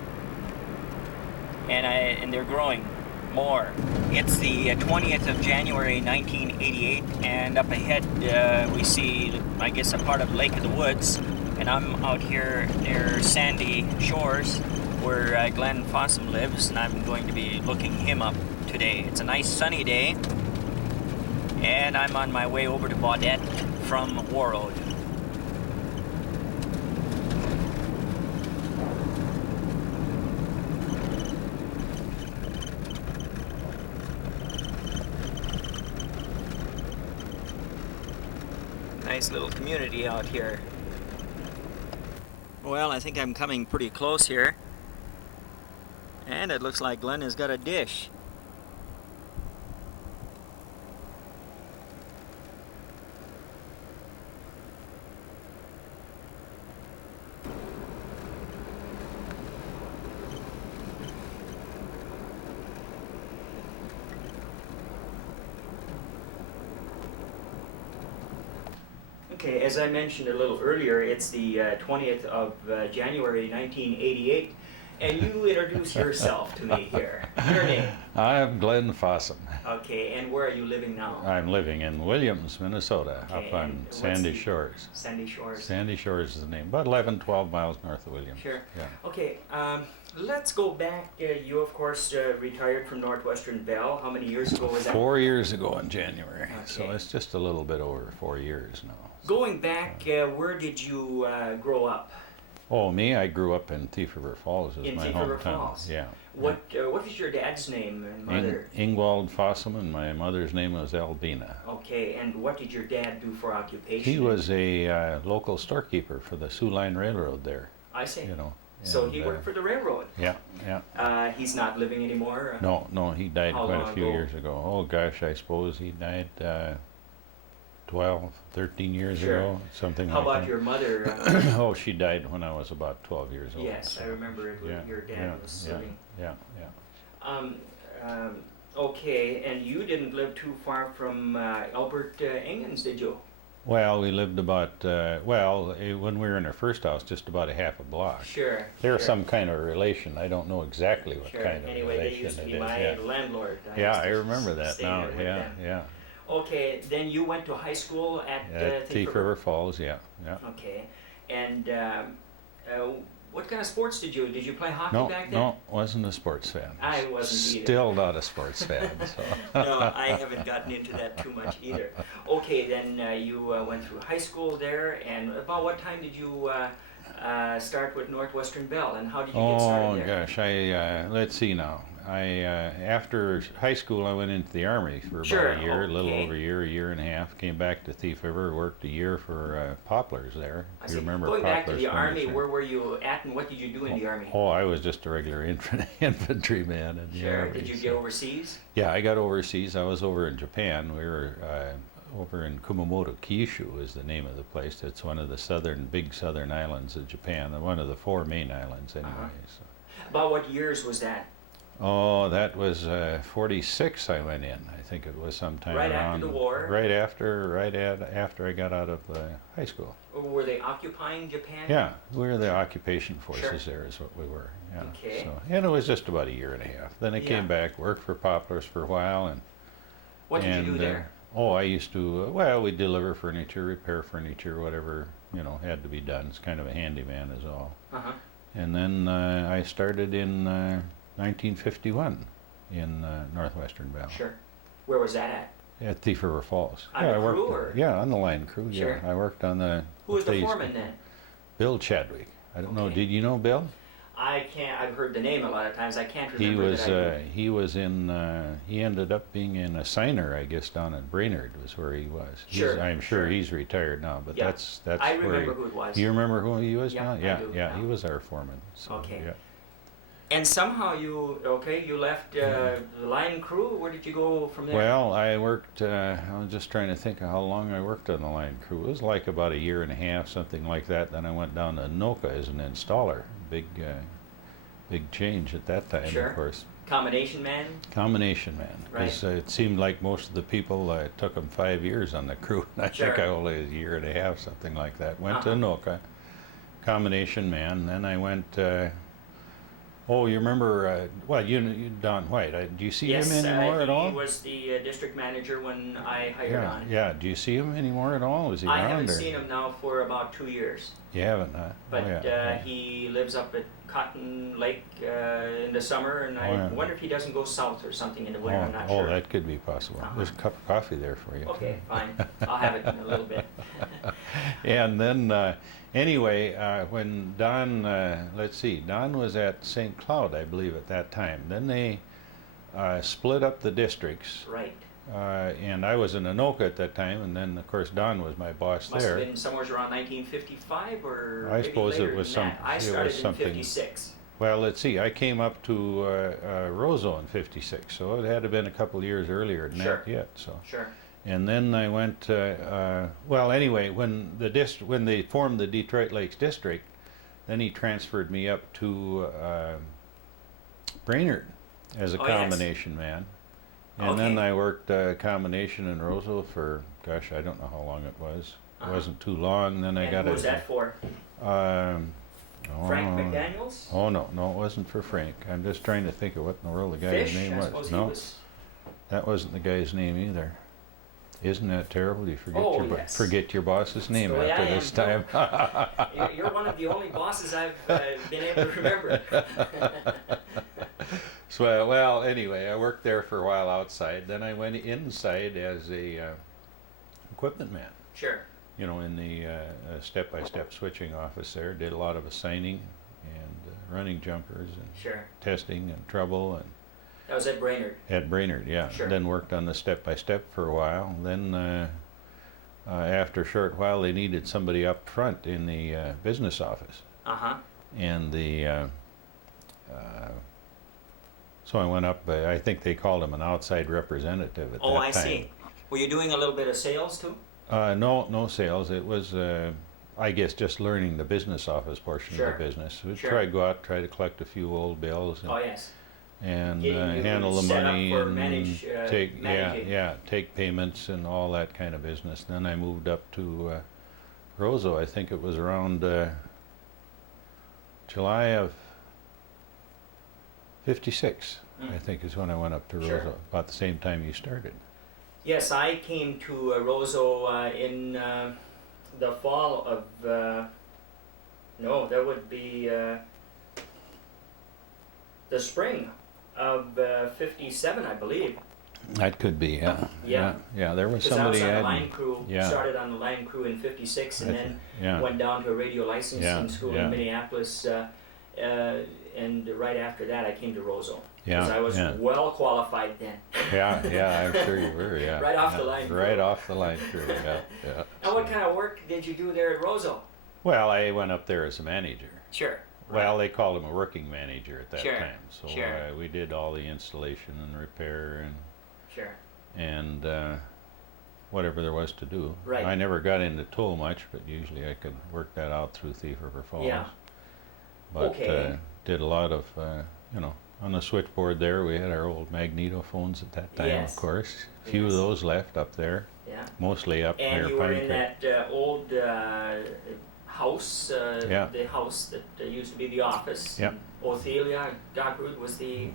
and they're growing more. It's the 20th of January 1988, and up ahead we see, I guess, a part of Lake of the Woods, and I'm out here near Sandy Shores where Glenn Fossum lives, and I'm going to be looking him up today. It's a nice sunny day, and I'm on my way over to Baudette from Warroad. Nice little community out here. Well, I think I'm coming pretty close here, and it looks like Glenn has got a dish. Okay, as I mentioned a little earlier, it's the 20th of January 1988, and you introduce yourself to me here. Your name? I'm Glenn Fossum. Okay, and where are you living now? I'm living in Williams, Minnesota, Okay, up on Sandy Shores. Sandy Shores. Sandy Shores is the name, about 11, 12 miles north of Williams. Sure. Yeah. Okay, let's go back. You, of course, retired from Northwestern Bell. How many years ago was that? 4 years ago in January, Okay. so it's just a little bit over 4 years now. Going back, where did you grow up? Oh, me? I grew up in Thief River Falls, is In my Thief River hometown. Falls. Yeah. What is your dad's name and mother? Ingwald Fossum, and my mother's name was Albina. Okay, and what did your dad do for occupation? He was a local storekeeper for the Sioux Line Railroad there. I see. You know. So and, he worked for the railroad. Yeah, yeah. He's not living anymore. No, he died How quite long a few ago? years ago. Oh gosh, I suppose he died 12, 13 years Sure. ago, something How like about that. your mother? Oh, she died when I was about 12 years old. Yes, I remember it. Yeah, Your dad yeah, was yeah, living. yeah. Okay, and you didn't live too far from Albert Engens, did you? Well, we lived about, when we were in our first house, just about a half a block. Sure. They're sure. some kind of relation. I don't know exactly what Sure. kind of Anyway, they relation used to it be is. my Yeah, landlord. yeah, used I to remember that stay now. there with Yeah, them. yeah. Okay, then you went to high school at Thief River Falls, yeah, yeah. Okay, and what kind of sports did you play hockey No, back then? no, wasn't a sports fan. I wasn't either. Still not a sports fan. So. No, I haven't gotten into that too much either. Okay, then you went through high school there, and about what time did you start with Northwestern Bell, and how did you get started Oh there? gosh, let's see now. after high school, I went into the Army for Sure, about a year, a little okay. over a year and a half. Came back to Thief River, worked a year for Poplars there. I You see. remember Going back to Poplars the Army, furniture. where were you at and what did you do in the Army? Oh, I was just a regular infantryman in the Sure. Army. Did you so- get overseas? Yeah, I got overseas. I was over in Japan. We were over in Kumamoto. Kyushu is the name of the place. It's one of the big southern islands of Japan, one of the 4 main islands anyway. So. About what years was that? Oh, that was 46 I went in. I think it was sometime Right around... after the war? Right after I got out of high school. Or were they occupying Japan? Yeah, we were the occupation forces Sure. there is what we were. Yeah. Okay. So, and it was just about a year and a half. Then I Yeah. came back, worked for Poplars for a while, and What did you do there? Oh, I used to, well, we deliver furniture, repair furniture, whatever, had to be done. It's kind of a handyman is all. Uh-huh. And then I started in 1951 in Northwestern Valley. Sure. Where was that at? At Thief River Falls. On yeah, the I worked crew, there. or? Yeah, on the line crew, Sure. yeah. I worked on the... Who was the phase- foreman then? Bill Chadwick. I don't know, Okay. did you know Bill? I can't, I've heard the name a lot of times, I can't He remember was that he ended up being in a signer, I guess, down at Brainerd was where he was. Sure, I'm sure sure. he's retired now, but Yeah. that's I where remember who it was. You remember who he was Yeah, now? I Yeah, do, yeah, yeah. he was our foreman. So, Okay. Yeah. And somehow you left the line crew, where did you go from there? Well, I worked, I was just trying to think of how long I worked on the line crew. It was like about a year and a half, something like that. Then I went down to Anoka as an installer. Big change at that time, Sure. of course. Combination man? Combination man. Right. 'Cause, it seemed like most of the people, it took them 5 years on the crew. And I think Sure. I only a year and a half, something like that. Went to Uh-huh. Anoka, combination man. Then I went, oh, you remember, well, you Don White. Do you see Yes, him anymore at all? he was the district manager when I hired Yeah, on. yeah. Do you see him anymore at all? Is he I around haven't or? seen him now for about 2 years, You haven't, huh? but oh, yeah. he lives up at Cotton Lake in the summer, and I Oh, yeah. wonder if he doesn't go south or something in the winter. I'm not Oh, sure. that could be possible. Uh-huh. There's a cup of coffee there for you. Okay, fine. I'll have it in a little bit. And then, anyway, when Don, let's see, Don was at St. Cloud, I believe, at that time. Then they split up the districts, Right. and I was in Anoka at that time, and then, of course, Don was my boss Must there. have been somewhere around 1955 or I maybe suppose it later was than that. some- I it started was in something- 56. Well, let's see, I came up to Roseau in '56, so it had to have been a couple of years earlier than Sure. that yet. So. Sure. And then I went, well, anyway, when they formed the Detroit Lakes District, then he transferred me up to Brainerd as a Oh, yes. combination man. And then Okay. I worked combination in Roseau for, gosh, I don't know how long it was. It Uh-huh. wasn't too long. Then I And got who was that for? Frank oh, McDaniels? Oh, no, it wasn't for Frank. I'm just trying to think of what in the world the guy's Fish? name I was. suppose No, he was. that wasn't the guy's name either. Isn't that terrible? You forget Oh, your yes. forget your boss's name the way after I this am, time. You're one of the only bosses I've been able to remember. So well, anyway, I worked there for a while outside. Then I went inside as a equipment man. Sure. In the step-by-step switching office there. Did a lot of assigning and running jumpers and Sure. testing and trouble and. That was at Brainerd. At Brainerd, yeah. Sure. Then worked on the step-by-step for a while. Then after a short while, they needed somebody up front in the business office. Uh-huh. And so I went up, I think they called him an outside representative at Oh, that I time. see. Were you doing a little bit of sales too? No sales. It was, I guess, just learning the business office portion Sure. of the business. We'd Sure. try to collect a few old bills and, Oh, yes. and Getting you handle the set up money for and managing. take payments and all that kind of business. Then I moved up to Roseau. I think it was around July of '56. Mm. I think is when I went up to Sure. Roseau, about the same time you started. Yes, I came to Roseau in the fall of, no, that would be the spring of 57, I believe. That could be, yeah. Yeah. Yeah, there was Because I was somebody on the had line crew, yeah. started on the line crew in 56 and then yeah. went down to a radio licensing Yeah, school yeah. in Minneapolis. and right after that I came to Roseau. Yeah, Because I was yeah. well qualified then. Yeah, I'm sure you were, yeah. Right off yeah, the line crew. Right off the line crew, yeah, yeah. And what kind of work did you do there at Roseau? Well, I went up there as a manager. Sure. Well, they called him a working manager at that Sure, time. So sure. we did all the installation and repair Sure. and whatever there was to do. Right. I never got into toll much, but usually I could work that out through Thief River Falls. Yeah. But Okay. did a lot of, you know, on the switchboard there we had our old magnetophones at that time, Yes. of course. A few Yes. of those left up there, Yeah. mostly up And near you were Pine in Creek. that old house, Yeah. the house that used to be the office. Yeah. Othelia Gockrud was the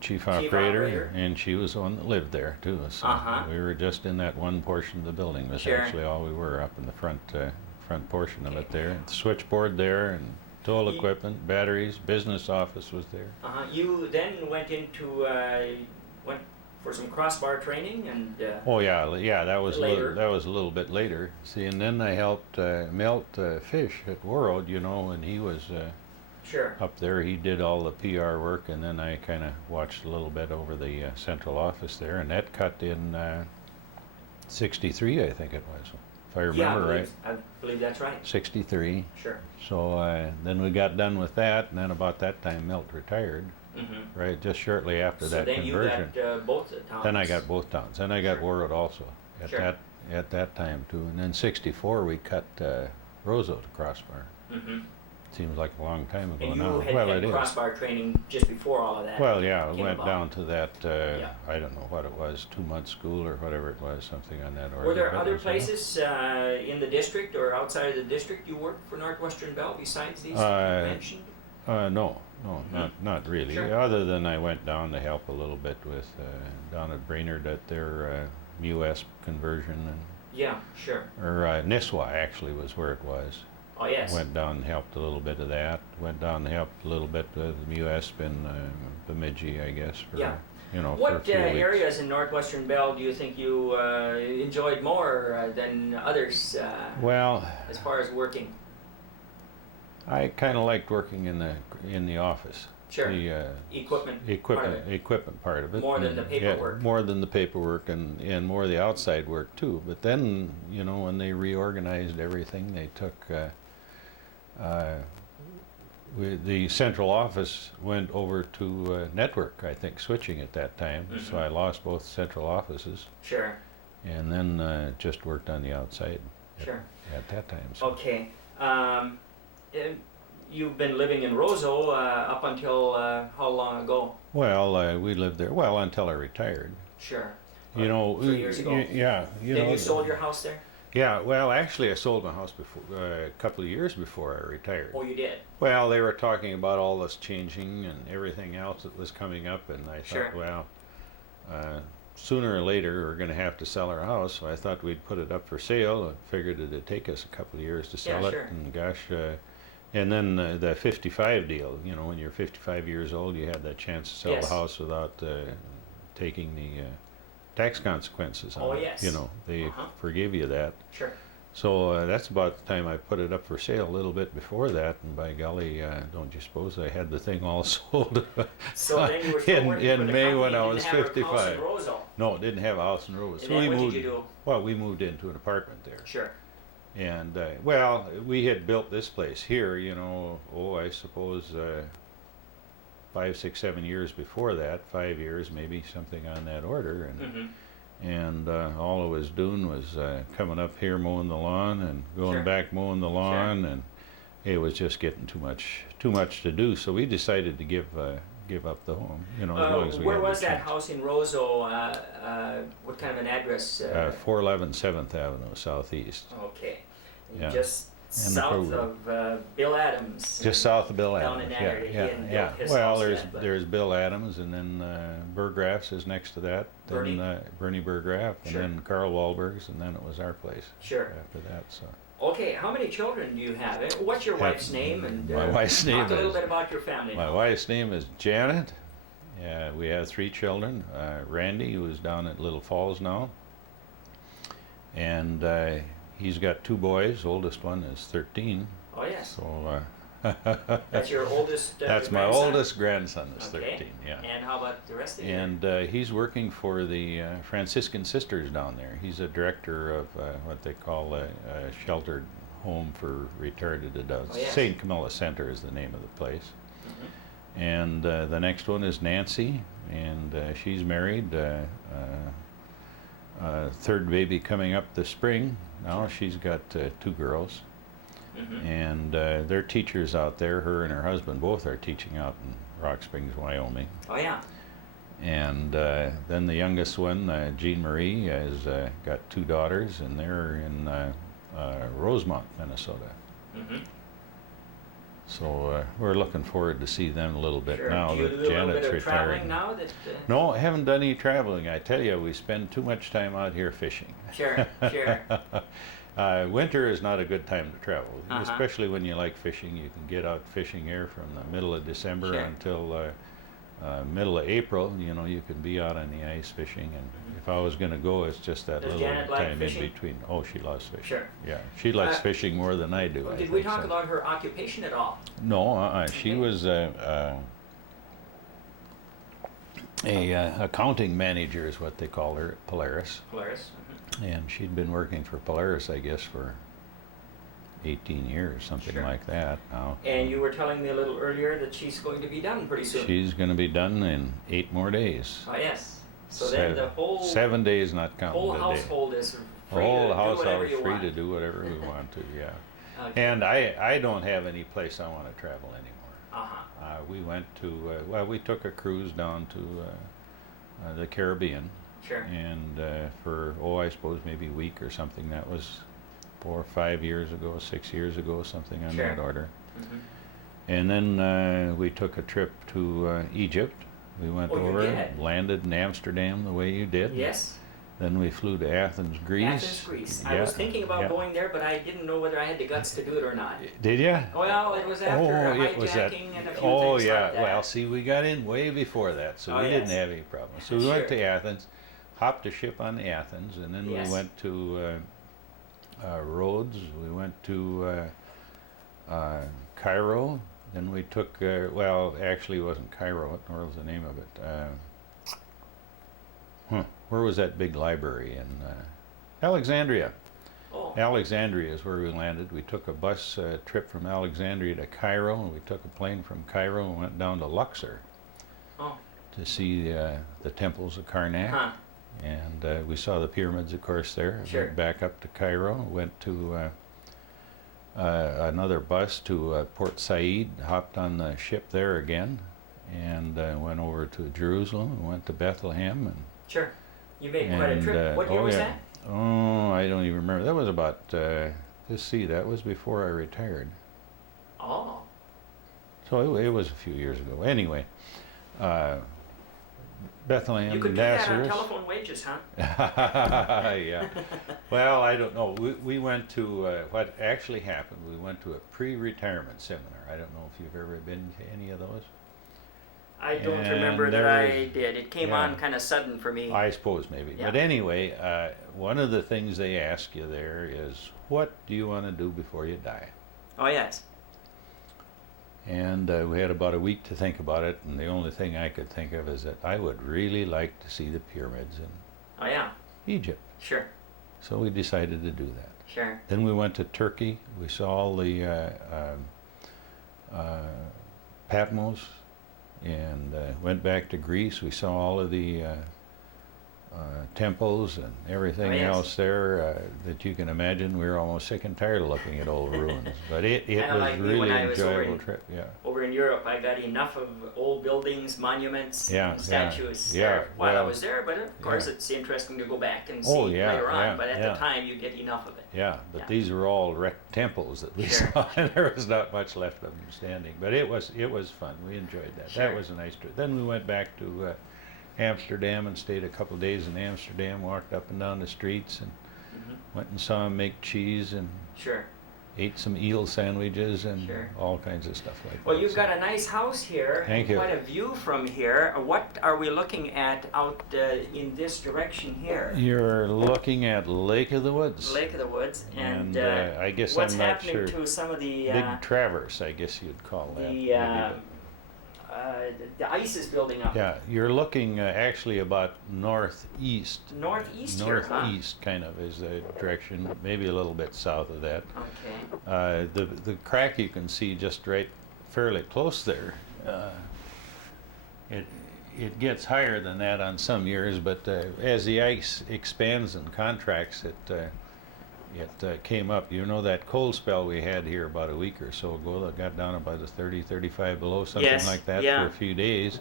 Chief operator. operator, and she was the one that lived there too. So Uh-huh. we were just in that one portion of the building. Was Sure. actually all we were, up in the front portion of it Okay. there. The switchboard there, and toll Ye- equipment, batteries, business office was there. You then went into went for some crossbar training and Oh yeah, that was Later. that was a little bit later. See, and then I helped melt fish at Warroad, you know, and he was sure. up there. He did all the PR work, and then I kind of watched a little bit over the central office there, and that cut in '63, I think it was, if I remember right. I believe that's right. '63. Sure. So then we got done with that, and then about that time Milt retired, Mm-hmm. right, just shortly after So that then conversion. you got both the towns. Then I got both towns. Then I got Sure. Warroad also at Sure. that time too. And then '64 we cut Roseau to crossbar. Mm-hmm. Seems like a long time ago And now. you had Well, had it is. crossbar training just before all of that. Well, yeah, we came went about. down to that. Yeah. I don't know what it was, 2-month school or whatever it was, something on that order. Were there but it other was enough. places in the district or outside of the district you worked for Northwestern Bell besides these that you mentioned? No, Mhm. not really. Sure. Other than I went down to help a little bit with down at Brainerd at their U.S. conversion, Yeah, sure. or Nisswa actually was where it was. Oh, yes. Went down and helped a little bit of that. Went down and helped a little bit with U.S. in Bemidji, I guess. For, Yeah. You know, for a What few weeks. areas in Northwestern Bell do you think you enjoyed more than others Well, as far as working? I kind of liked working in the office. Sure. The Equipment. equipment part of it. More than the and, paperwork. Yeah, more than the paperwork and more the outside work too. But then, you know, when they reorganized everything, they took the central office went over to network, I think, switching at that time. Mhm. So I lost both central offices, Sure, and then just worked on the outside sure. at that time. So. Okay. You've been living in Roseau up until how long ago? Well, we lived there well until I retired. Sure. You know, 3 years ago. yeah. Then you sold your house there? Yeah, well, actually, I sold my house before a couple of years before I retired. Oh, you did? Well, they were talking about all this changing and everything else that was coming up, and I Sure. thought, well, sooner or later we're going to have to sell our house. So I thought we'd put it up for sale. I figured it'd take us a couple of years to sell Yeah, it, sure. and gosh, and then the 55 deal. You know, when you're 55 years old, you had that chance to sell Yes. the house without taking the tax consequences on Oh, it. yes. You know, they Uh-huh. forgive you that. Sure. So that's about the time I put it up for sale. A little bit before that, and by golly, don't you suppose I had the thing all sold? So then you were still in working for the May company, when I you was didn't have a house 55. in Roseau. No, it didn't have a house in Roseau. And then what did you do? Well, we moved into an apartment there, Sure. and well, we had built this place here. You know, I suppose 5, 6, 7 years before that, 5 years maybe, something on that order, and. Mm-hmm. And all I was doing was coming up here mowing the lawn and going Sure. back mowing the lawn, and it was just getting too much to do. So we decided to give up the home. You know, as long as we Where had the was that chance. house in Roseau? What kind of an address? 411 7th Avenue Southeast, Okay. Yeah. Just And the south program. of Bill Adams. just south of Bill Down Adams. in Niagara, he hadn't yeah. built his Well, house yet, but- there's Bill Adams, and then Burgraff's is next to that. Bernie? Then Bernie Burgraff, and Sure. then Carl Wahlberg's, and then it was our place Sure. after that. So. Okay, how many children do you have? What's your Have- wife's name? And my wife's name talk a little is- bit about your family. My now. wife's name is Janet. We have 3 children. Randy, who's down at Little Falls now, and he's got 2 boys. Oldest one is 13. Oh yes. So That's your oldest That's my grandson? oldest grandson is Okay. 13, yeah. And how about the rest of you? And he's working for the Franciscan Sisters down there. He's a director of what they call a sheltered home for retarded adults. Oh, yes. St. Camilla Center is the name of the place. Mhm. And the next one is Nancy, and she's married. Third baby coming up this spring. Now she's got 2 girls. Mhm. And they're teachers out there. Her and her husband both are teaching out in Rock Springs, Wyoming. Oh, yeah. And then the youngest one, Jean Marie, has got 2 daughters, and they're in Rosemont, Minnesota. Mhm. So we're looking forward to see them a little bit Sure. now Do you that do a little Janet's bit of traveling retiring. now? That, No, I haven't done any traveling. I tell you, we spend too much time out here fishing. Sure, sure. Winter is not a good time to travel, Uh-huh. especially when you like fishing. You can get out fishing here from the middle of December Sure. until middle of April. You know, you can be out on the ice fishing. And if I was going to go, it's just that Does little Janet like time fishing? in between. Oh, she loves fishing. Sure. Yeah, she likes Uh, fishing more than I do. Well, I did we think talk so. about her occupation at all? No, she Okay. was a accounting manager is what they call her at Polaris. Polaris? Mhm. And she'd been working for Polaris, I guess, for 18 years, something Sure. like that now. And you were telling me a little earlier that she's going to be done pretty soon. She's going to be done in 8 more days. Oh, yes. So then the whole 7 days, not counting whole the day. household is The free to whole do household whatever is you free want. to do whatever we want to, yeah. Okay. And I don't have any place I want to travel anymore. Uh-huh. We went to, we took a cruise down to the Caribbean. Sure. And for, I suppose maybe a week or something. That was 4 or 5 years ago, 6 years ago, something on Sure. that order. Mhm. And then we took a trip to Egypt. We went Oh, you over, did? landed in Amsterdam the way you did. Yes. Then we flew to Athens, Greece. Athens, Greece. I Yeah, was thinking about yeah. going there, but I didn't know whether I had the guts to do it or not. Did you? Well, it was after it was that. hijacking and a few Oh, things yeah. like that. Well, see, we got in way before that, so Oh, we didn't yes. have any problems. So we went Sure. to Athens, hopped a ship on the Athens, and then Yes. we went to Rhodes. We went to Cairo. Then we took, actually it wasn't Cairo. What was the name of it? Where was that big library in Alexandria? Oh, Alexandria is where we landed. We took a bus trip from Alexandria to Cairo, and we took a plane from Cairo and went down to Luxor oh, to see the temples of Karnak. huh. And we saw the pyramids, of course, there. Sure. Went back up to Cairo, went to another bus to Port Said, hopped on the ship there again, and went over to Jerusalem, and went to Bethlehem. Sure. You made quite a trip. What year was that? Oh, I don't even remember. That was about, let's see, that was before I retired. Oh, So it was a few years ago. Anyway, Bethlehem, you could do that on Nazareth. telephone wages, huh? Yeah. Well, I don't know. We went to, what actually happened, we went to a pre-retirement seminar. I don't know if you've ever been to any of those. I don't And remember that there I was- did. It came yeah. on kind of sudden for me. I suppose maybe. Yeah. But anyway, one of the things they ask you there is, what do you want to do before you die? Oh, yes. And we had about a week to think about it, and the only thing I could think of is that I would really like to see the pyramids in Oh, yeah. Egypt. Sure, So we decided to do that. sure. Then we went to Turkey. We saw all the Patmos, and went back to Greece. We saw all of the temples and everything Oh, yes. else there that you can imagine. We were almost sick and tired of looking at old ruins, but it Kinda was like me really when I was over enjoyable in- trip. Yeah. Over in Europe, I got enough of old buildings, monuments, Yeah, and statues yeah, there while I well, was there. But of course, yeah. it's interesting to go back and see Oh, yeah, later on. yeah, But at yeah. the time, you get enough of it. Yeah, but Yeah. these were all wrecked temples that we Sure. saw, and there was not much left of them standing. But it was fun. We enjoyed that. Sure. That was a nice trip. Then we went back to Amsterdam and stayed a couple of days in Amsterdam. Walked up and down the streets and Mhm. went and saw them make cheese and Sure. ate some eel sandwiches and Sure. all kinds of stuff like that. Well, you've So, got a nice house here. Thank you. Quite a view from here. What are we looking at out in this direction here? you're looking at Lake of the Woods. Lake of the Woods. And I guess what's I'm not happening sure. to some of the Big Traverse, I guess you'd call that. the ice is building up? Yeah, you're looking actually about northeast. Northeast here, huh? Northeast kind of is the direction, maybe a little bit south of that. Okay. The crack you can see just right fairly close there. It gets higher than that on some years, but as the ice expands and contracts, it came up. You know that cold spell we had here about a week or so ago that got down about the 30, 35 below, something Yes, like that yeah. for a few days.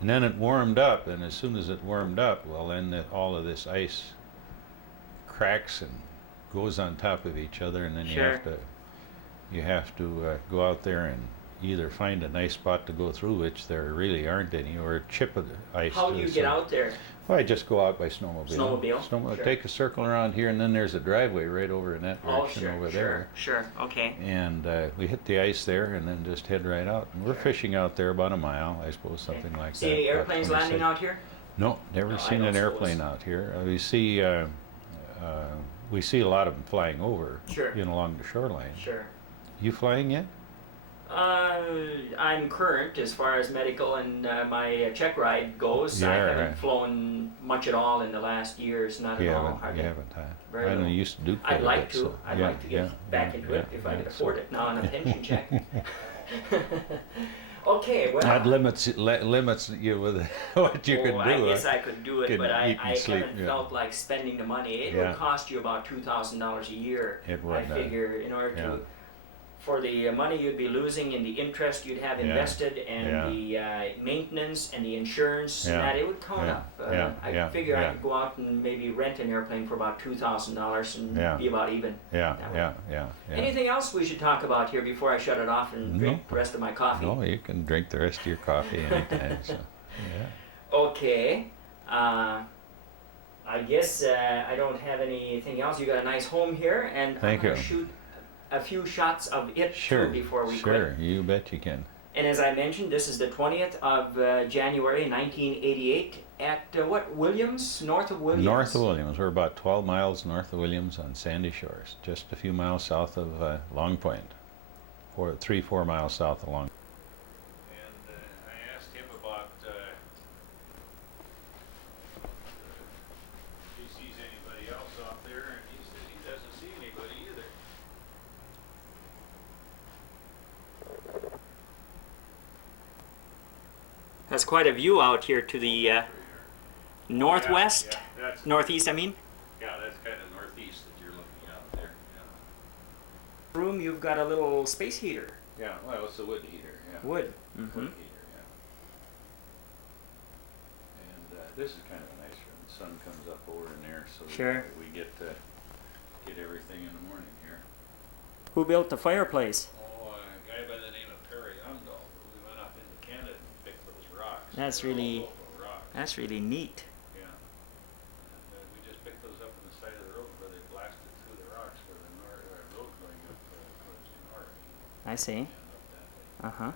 And then it warmed up, and as soon as it warmed up, well, then all of this ice cracks and goes on top of each other, and then Sure. you have to go out there and either find a nice spot to go through, which there really aren't any, or chip of the ice. How do you get out there? Well, I just go out by snowmobile. Snowmobile? Sure. Take a circle around here, and then there's a driveway right over in that Oh, direction sure, over sure, there. sure. Okay. And we hit the ice there, and then just head right out. And we're fishing out there about a mile, I suppose, something like See that. any about airplanes 26. landing out here? No, never No, I seen don't an suppose. airplane out here. We see a lot of them flying over, Sure. along the shoreline. Sure. You flying yet? I'm current as far as medical and my check ride goes. You I are, haven't right. flown much at all in the last years, not You at all. haven't. hardly. You haven't. Very I know little. you used to do quite I'd a like bit, to. so, I'd yeah, like to get yeah, back yeah, into it yeah, if I yeah, could so- afford it now on a pension check. Okay, well. That limits you with what you can do. I guess I could do it, Can but eat and I sleep, haven't yeah. felt like spending the money. It Yeah. would cost you about $2,000 a year. It would, I figure in order yeah. to, for the money you'd be losing and the interest you'd have Yeah. invested and Yeah. the maintenance and the insurance and Yeah. that, it would count Yeah. up. Yeah. I Yeah. figure I Yeah. could go out and maybe rent an airplane for about $2,000 and Yeah. be about even. Yeah, That way. yeah. Anything else we should talk about here before I shut it off and drink the rest of my coffee? No, you can drink the rest of your coffee anytime. So, yeah. Okay. I guess I don't have anything else. You got a nice home here, and Thank I'm going to you. shoot a few shots of it Sure. too before we Sure, quit. you bet you can. And as I mentioned, this is the 20th of January 1988 at what, Williams? North of Williams? North of Williams. We're about 12 miles north of Williams on Sandy Shores, just a few miles south of Long Point, 3-4 miles south of Long. And I asked him about if he sees anybody else out there, and he said he doesn't see anybody either. That's quite a view out here to the northwest, Yeah, that's, northeast, I mean. yeah, that's kind of northeast that you're looking out there. Room, you've got a little space heater. Yeah, well, it's a wood heater. Yeah. Wood. Wood Mm-hmm. heater, yeah. And this is kind of a nice room. The sun comes up over in there, so Sure. we get everything in the morning here. Who built the fireplace? Oh, a guy by the name of Perry Umdahl. We went up into Canada and picked those rocks. That's They're all really- local rocks. That's really neat. Yeah. And we just picked those up on the side of the road where they blasted through the rocks for the road going up towards the north. I see. And up that way. Uh-huh.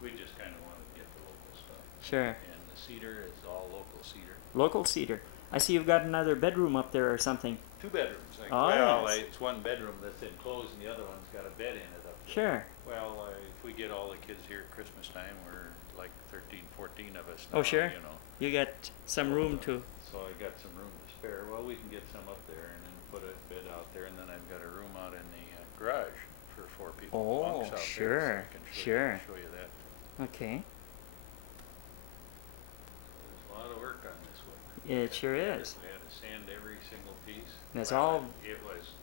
We just kind of wanted to get the local stuff. Sure. And the cedar is all local cedar. Local cedar. I see you've got another bedroom up there or something. 2 bedrooms. Oh, well, yes. it's one bedroom that's enclosed and the other one's got a bed in it up there. Sure. Well, if we get all the kids here at Christmas time, we're like 13, 14 of us now, Oh, sure. you know. You got some room to. So I got some room to spare. Well, we can get some up there and then put a bed out there, and then I've got a room out in the garage for 4 people. Oh, bunks out sure, there, so I can sure. show you that. Okay. There's a lot of work on this one. It sure is. We had to sand every single piece. That's Well, all- It was,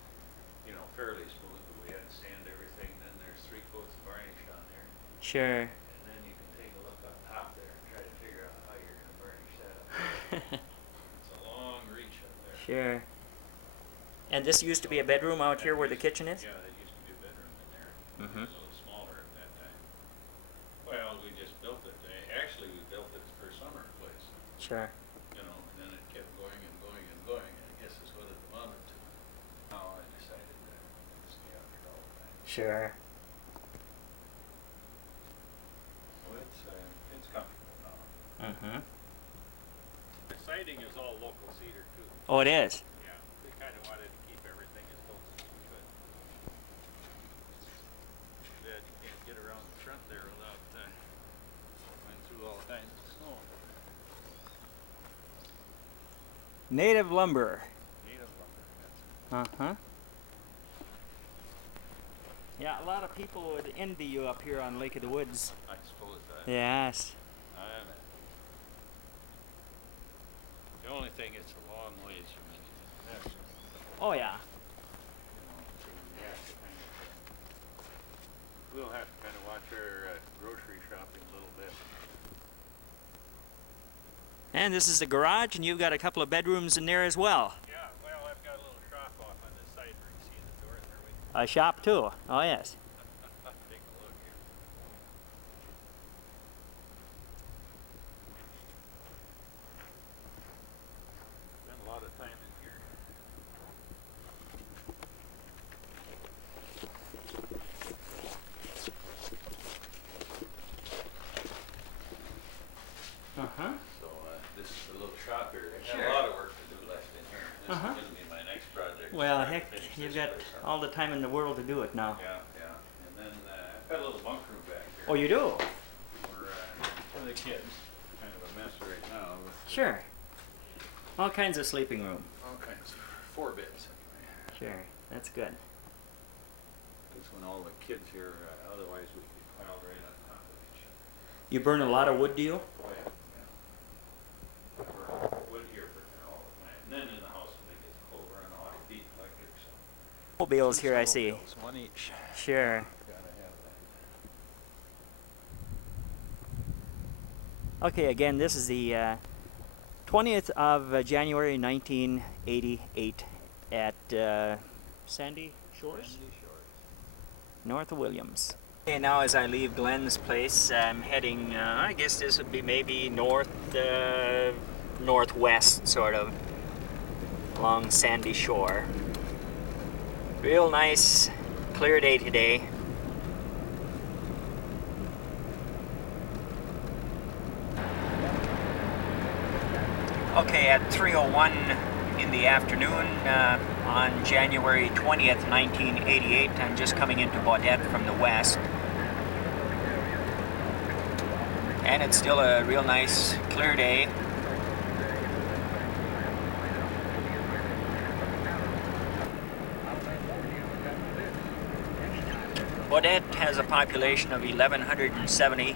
fairly smooth, but we had to sand everything. Then there's 3 coats of varnish on there. Sure. And then you can take a look on top there and try to figure out how you're going to varnish that up. It's a long reach up there. Sure. And this used to be a bedroom out here where the kitchen is? Yeah, there used to be a bedroom in there. Mhm. It was a little smaller at that time. Well, we just built it. Actually, we built it for a summer place, Sure. and then it kept going and going and going, and I guess it's what it amounted to. Now I decided to stay out here all the time. Sure. So it's comfortable now. Mm-hmm. The siding is all local cedar too. Oh, it is? Yeah, we kind of wanted to keep everything as close as we could. Yeah, you can't get around the front there without going through all kinds of snow. Native lumber. Native lumber, that's it. Uh-huh. Yeah, a lot of people would envy you up here on Lake of the Woods. I suppose that. Yes. I'm in. The only thing, it's a long ways from anything. That's, Oh, yeah. so we have to we'll have to kind of watch our grocery shopping a little bit. And this is the garage, and you've got a couple of bedrooms in there as well. Yeah, well, I've got a little shop off on this side where you see the door there. A shop, too. Oh, yes. Take a look here. Spent a lot of time in here. Uh-huh. So this is a little shop here. I Sure. have a lot of work to do left in here. This Uh-huh. is going to be my next project. Well, Trying to heck, finish you've this got place up. all the time in the world to do it now. Yeah, yeah. And then I've got a little bunk room back here. Oh, you do? For the kids. Kind of a mess right now. But Sure. All kinds of sleeping room. all kinds of 4 beds anyway. Sure. That's good. Because when all the kids here, otherwise we'd be piled right on top of each other. You burn a lot of wood, do you? Oh yeah, yeah. We're wood here for all the time. And then in the house when it gets cold, we're on a lot of deep electric. So Mobiles here, I see. snowmobiles, one each. Sure. Gotta have that. Okay, again, this is the 20th of January 1988 at Sandy Shores? North of Williams. Okay, now as I leave Glenn's place, I'm heading, I guess this would be maybe northwest, sort of, along Sandy Shore. Real nice, clear day today. Okay, at 3:01 in the afternoon on January 20th, 1988, I'm just coming into Baudette from the west. And it's still a real nice, clear day. Baudette has a population of 1,170.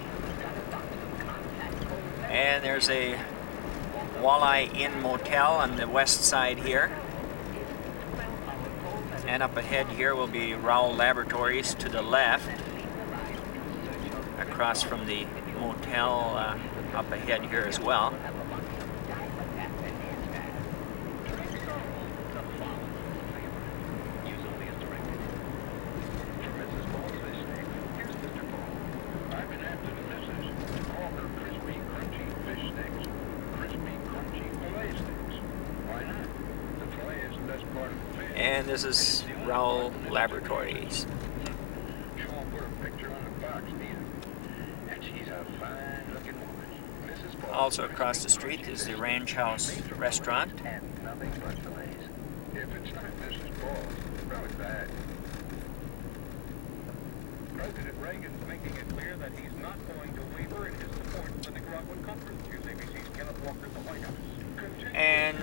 And there's a Walleye Inn Motel on the west side here. And up ahead here will be Rowell Laboratories to the left, across from the motel up ahead here as well. And this is Rowell Laboratories. Also across the street is the Ranch House restaurant. President Reagan's making it clear that he's not going to waver in his support for the Nicaraguan conference. Here's ABC's Kenneth Walker at the White House. And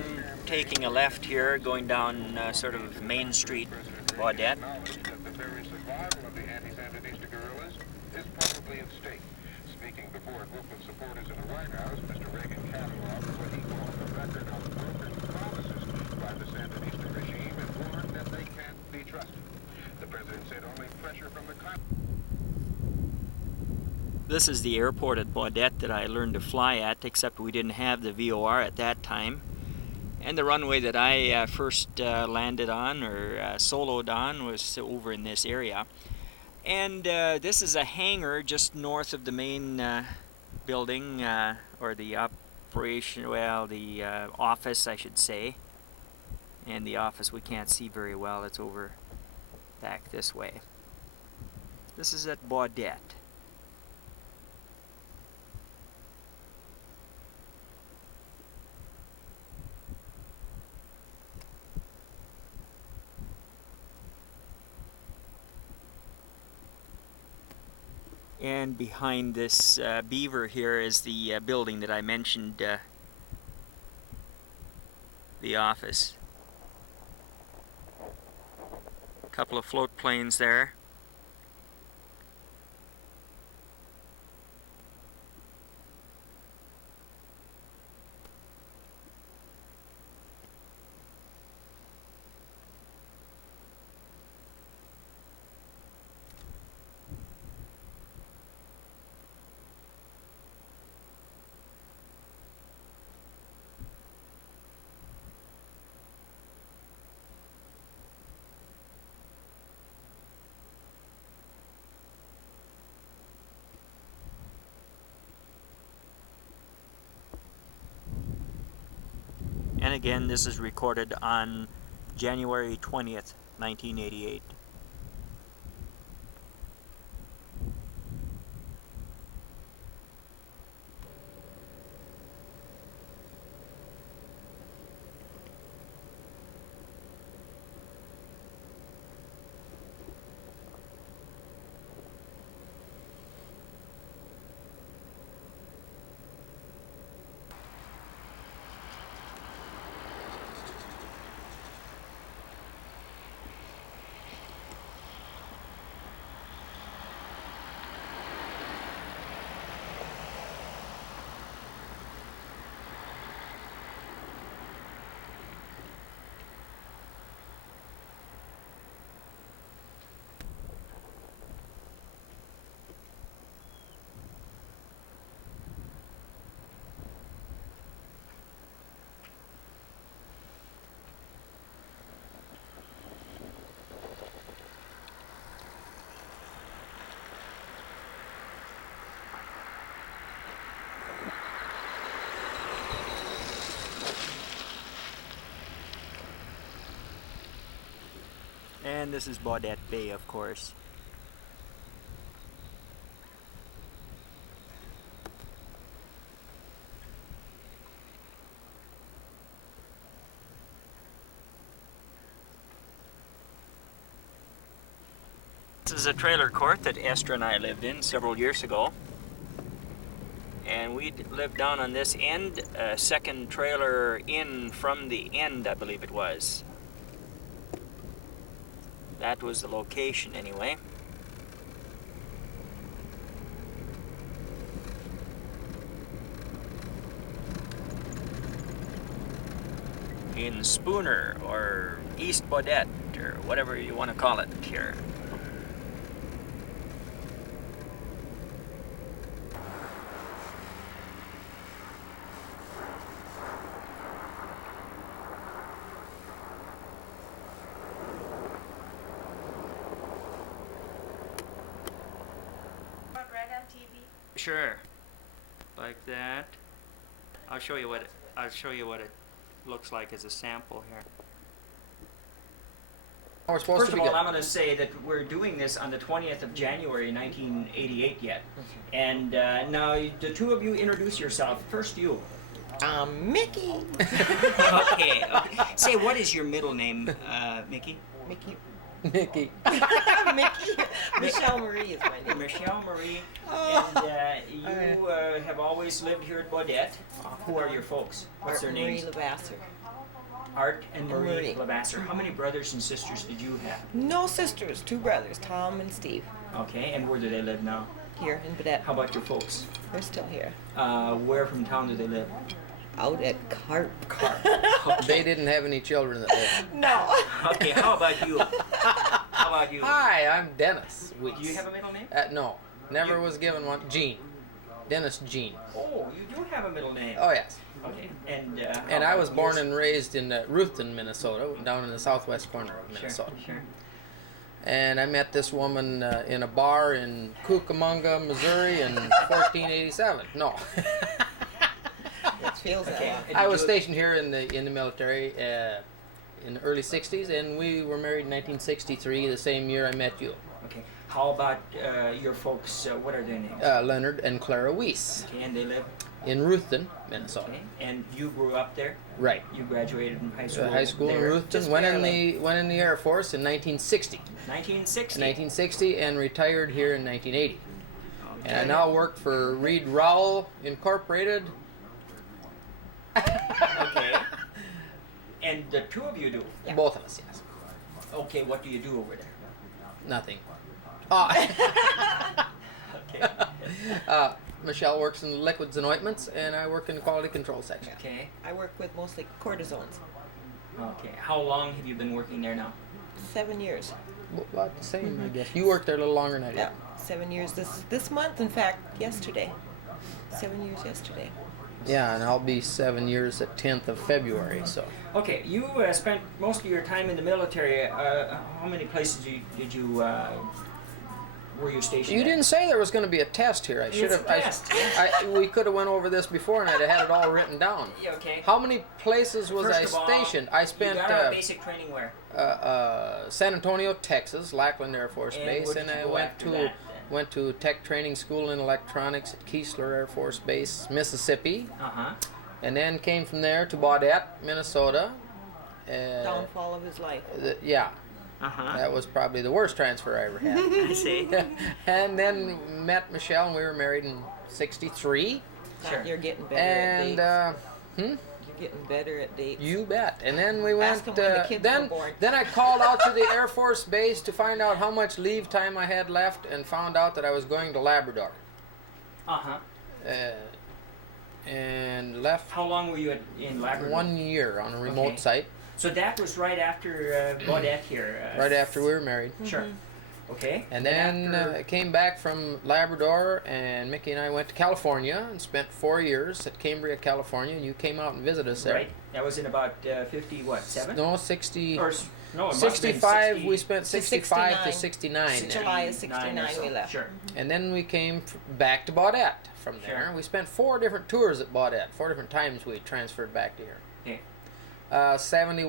taking a left here, going down sort of Main Street, Baudette. That the very survival of the anti-Sandinista guerrillas is probably at stake. Speaking before a group of supporters in the White House, Mr. Reagan cataloged what he called a record of broken promises by the Sandinista regime and warned that they can't be trusted. The president said only pressure from the This is the airport at Baudette that I learned to fly at, except we didn't have the VOR at that time. And the runway that I first landed on, or soloed on, was over in this area. And this is a hangar just north of the main building, or the operation, well, the office, I should say. And the office we can't see very well, it's over back this way. This is at Baudette. And behind this beaver here is the building that I mentioned, the office. A couple of float planes there. And again, this is recorded on January 20th, 1988. And this is Baudette Bay, of course. This is a trailer court that Esther and I lived in several years ago. And we lived down on this end, second trailer in from the end, I believe it was. That was the location anyway. In Spooner or East Baudette or whatever you want to call it here. Sure, like that. I'll show you what it looks like as a sample here. We're supposed First to of be all, I'm going to say that we're doing this on the 20th of January 1988 yet. And now the two of you introduce yourself. First you. Mickey. Okay. Say, what is your middle name, Mickey? Mickey. Mickey. Mickey. Michelle Marie is my name. Michelle Marie. And you have always lived here at Baudette. Who are your folks? What's their Marie names? Levasseur. Art and Marie Marie. Levasseur. How many brothers and sisters did you have? No sisters, two brothers, Tom and Steve, Okay, and where do they live now? here in Baudette. How about your folks? They're still here. Where from town do they live? Out at Carp. They didn't have any children that day. No. Okay, how about you? How about you? Hi, I'm Dennis Weise. Do you have a middle name? No, never was given one. Gene. Dennis Gene. Oh, you do have a middle name. Oh, yes. Okay, and And I was born and raised in Ruthven, Minnesota, down in the southwest corner of Minnesota. Sure. And I met this woman in a bar in Cucamonga, Missouri in 1487. No. It feels that Okay. way. and I did was you- stationed here in the military in the early 60s, and we were married in 1963, the same year I met you. Okay. How about your folks? What are their names? Leonard and Clara Weise Okay, and they live. in Ruthven, Minnesota. Okay, and you grew up there. Right. You graduated from high school. High school in there. Ruthven. Just Went barely. in the Air Force in 1960. 1960. 1960 and retired here in 1980. And I Okay. now work for Reed Rowell Incorporated. Okay. And the two of you do. Yeah. Both of us, yes. Okay, what do you do over there? Nothing. Okay. Michelle works in liquids and ointments, and I work in the quality control section. Okay. I work with mostly cortisones. Okay. How long have you been working there now? 7 years. About the same, I guess. You worked there a little longer than I did. Yeah, 7 years this month. In fact, yesterday. 7 years yesterday. Yeah, and I'll be 7 years at 10th of February, so. Okay, you spent most of your time in the military. How many places did you were you stationed? You at? didn't say there was going to be a test here. I should It's have. a test. We could have went over this before, and I'd have had it all written down. Yeah, okay. How many places was First I of all, stationed? I spent You got our basic training where? San Antonio, Texas, Lackland Air Force And Base, where and did you I go went after to that, then? Tech Training School in Electronics at Keesler Air Force Base, Mississippi, Uh-huh. and then came from there to Baudette, Minnesota. Downfall of his life. Yeah, Uh-huh. that was probably the worst transfer I ever had. I see. And then met Michelle, and we were married in '63. Sure. You're getting better And at dates. You're getting better at dates. you bet. And then we went. Ask 'em when the kids were born. Then I called out to the Air Force Base to find out how much leave time I had left, and found out that I was going to Labrador. Uh-huh. And left How long were you in Labrador? 1 year on a remote Okay. site, So that was right after Baudette here. right after we were married. Sure. Okay. And then after- I came back from Labrador, and Mickey and I went to California and spent 4 years at Cambria, California. And you came out and visited us there. Right. That was in about 50, what, 7? No, 60. Or, no, it must have been 65. 60. We spent 65 to 69. 69 there. July of 69 or 69 so. we left. Sure. And then we came back to Baudette from there. Sure. We spent 4 different tours at Baudette. 4 different times we transferred back to here. Okay. 70,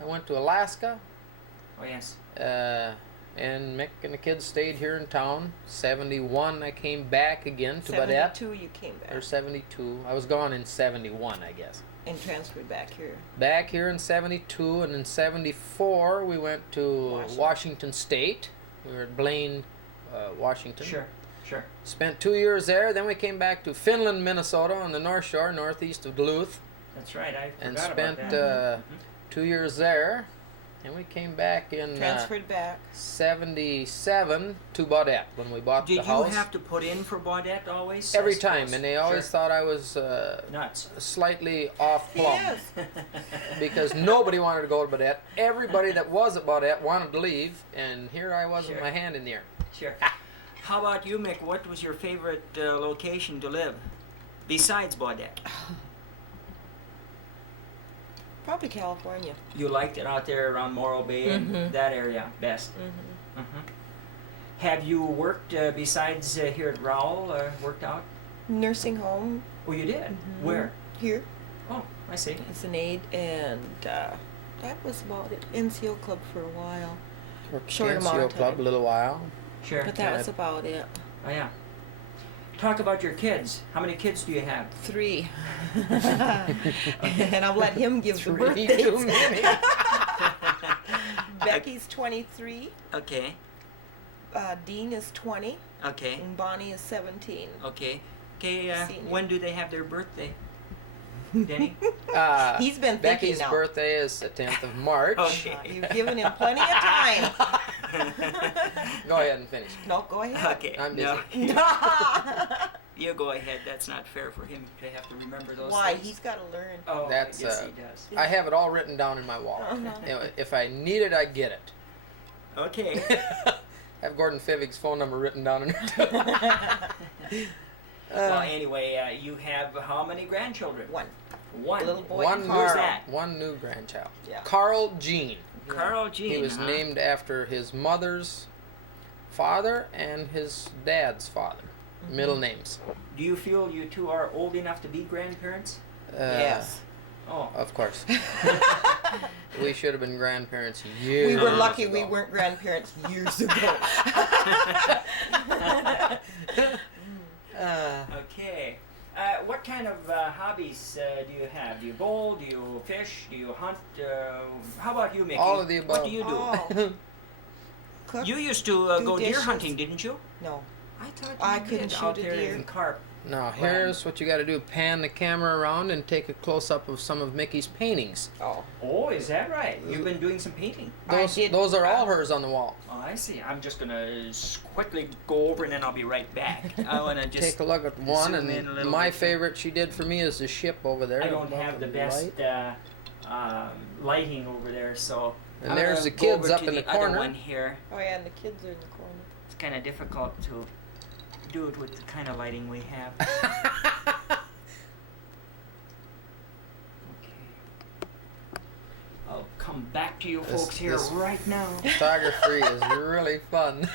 I went to Alaska. Oh, yes. And Mick and the kids stayed here in town. 71, I came back again to Baudette. 72 you came back Or 72. I was gone in 71, I guess. and transferred back here. Back here in 72, and in 74, we went to Washington State. We were at Blaine, Washington. Sure. Sure. Spent 2 years there. Then we came back to Finland, Minnesota, on the North Shore, northeast of Duluth, That's right. I forgot and about spent that. 2 years there. And we came back in Transferred back. 77 to Baudette when we bought Did the you house. have to put in for Baudette always? Every I time, suppose? and they always Sure. thought I was Nuts. slightly off plumb. Yes. Because nobody wanted to go to Baudette. Everybody that was at Baudette wanted to leave, and here I was with Sure. my hand in the air. Sure. How about you, Mick? What was your favorite location to live besides Baudette? Probably California. You liked it out there around Morro Bay and that area best. Have you worked besides here at Rowell? Worked out? Nursing home Oh, you did. Where? here. Oh, I see. It's an aide, and that was about it. NCO club for a while. Worked Short at amount of NCO Club time. a little while. Sure. But that was about it. Oh, yeah. Talk about your kids. How many kids do you have? 3. And I'll let him give the 3 too birthdays. many. Becky's 23. Okay. Dean is 20. Okay. And Bonnie is 17. Okay. Okay. Senior. When do they have their birthday? Denny? He's been thinking Becky's now. birthday is the 10th of March. Okay. You've given him plenty of time. Go ahead and finish. No, go ahead. Okay. I'm no. busy. You go ahead. That's not fair for him to have to remember those Why? things. He's got to learn. Oh, That's, yes, he does. I have it all written down in my wall. You know, if I need it, I get it. Okay. I have Gordon Fivig's phone number written down in it. Well, anyway, you have how many grandchildren? One. One. Little boy One and Who's Carl. that? One new grandchild. Yeah. Carl Jean. Carl Jean. He was huh? named after his mother's father and his dad's father. Middle names. Do you feel you two are old enough to be grandparents? Yes. Oh. Of course. We should have been grandparents years We were lucky ago. we weren't grandparents years ago. Okay. What kind of hobbies do you have? Do you bowl? Do you fish? Do you hunt? How about you, Mickey? All of the What above. do you do? Oh. Cook? You used to Do go deer dishes? hunting, didn't you? No. I thought you I did couldn't out shoot a there deer. in carp. Now, here's what you got to do. Pan the camera around and take a close-up of some of Mickey's paintings. Oh. Oh, is that right? You've been doing some painting. Those are all hers on the wall. Oh, I see. I'm just gonna quickly go over and then I'll be right back. I wanna just Take a look at one, zoom in a and little my bit. favorite she did for me is the ship over there. I don't above have the light. best lighting over there, so. And I'm there's gonna the go kids over up to in the other corner. one here. Oh yeah, and the kids are in the corner. It's kind of difficult to do it with the kind of lighting we have. I'll come back to you This- folks here this- right now. Photography is really fun.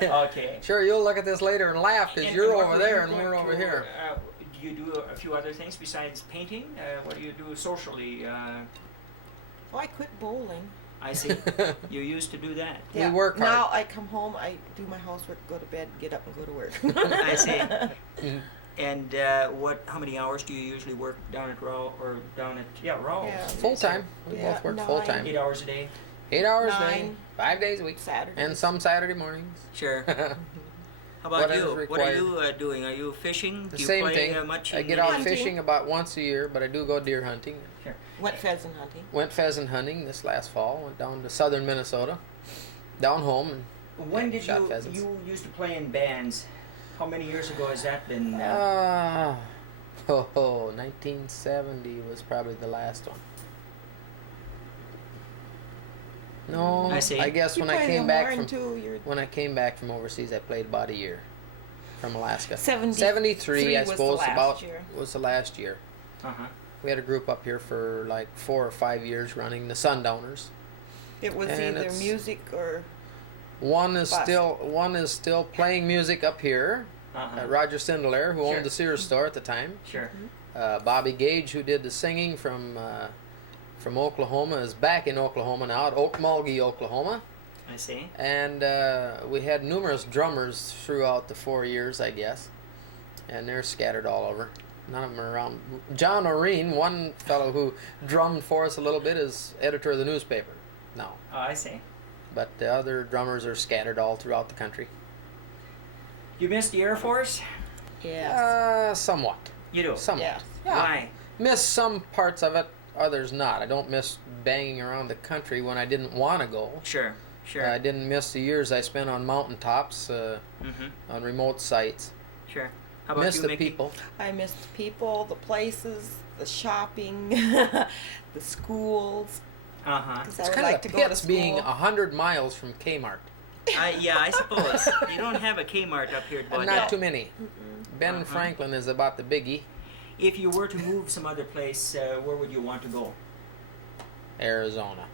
Okay. Sure, you'll look at this later and laugh because And you're what over were there you and going we're over to, here. Do you do a few other things besides painting? What do you do socially? Oh, I quit bowling. I see. You used to do that. We work hard. Now I come home, I do my housework, go to bed, get up and go to work. I see. Mhm. And how many hours do you usually work down at Row or down at Row? Yeah. Full time. We Yeah, both work 9. full time. 8 hours a day. 8 hours a day, 9. 5 days a week, Saturdays. and some Saturday mornings. Sure. How about Whatever's you? What are required. you doing? Are you fishing? The Do you same play thing. much I in get any- out Hunting. fishing about once a year, but I do go deer hunting. Went pheasant hunting. Went pheasant hunting this last fall. Went down to southern Minnesota, down home, and When did shot pheasants. you used to play in bands? How many years ago has that been? 1970 was probably the last one. No, I see. guess You when I play came the back horn from too, you're when I came back from overseas, I played about a year from Alaska. 73 I was the suppose last about year. was the last year. Uh-huh. We had a group up here for like 4 or 5 years running the Sundowners. It was And either it's- music or One is Bust. still playing music up here. Uh-huh. Roger Sindler, who Sure. owned the Sears store at the time. Sure. Bobby Gage, who did the singing from Oklahoma, is back in Oklahoma now at Okmulgee, Oklahoma. I see. And we had numerous drummers throughout the 4 years, I guess. And they're scattered all over. None of them are around. John Oreen, one fellow who drummed for us a little bit, is editor of the newspaper now. Oh, I see. But the other drummers are scattered all throughout the country. You missed the Air Force? yes. Somewhat. You do. Somewhat. Yes. Yeah. Why? Miss some parts of it, others not. I don't miss banging around the country when I didn't want to go. Sure. Sure. I didn't miss the years I spent on mountaintops, Mm-hmm. on remote sites. Sure. How about Miss you, the Mickey? people. I missed the people, the places, the shopping, the schools. Uh-huh. 'Cause It's I would kind like of to the go to pits school. being 100 miles from Kmart. Yeah, I suppose. You don't have a Kmart up here at And Baudette. not too many. Ben Uh-huh. Franklin is about the biggie. If you were to move some other place, where would you want to go? Arizona.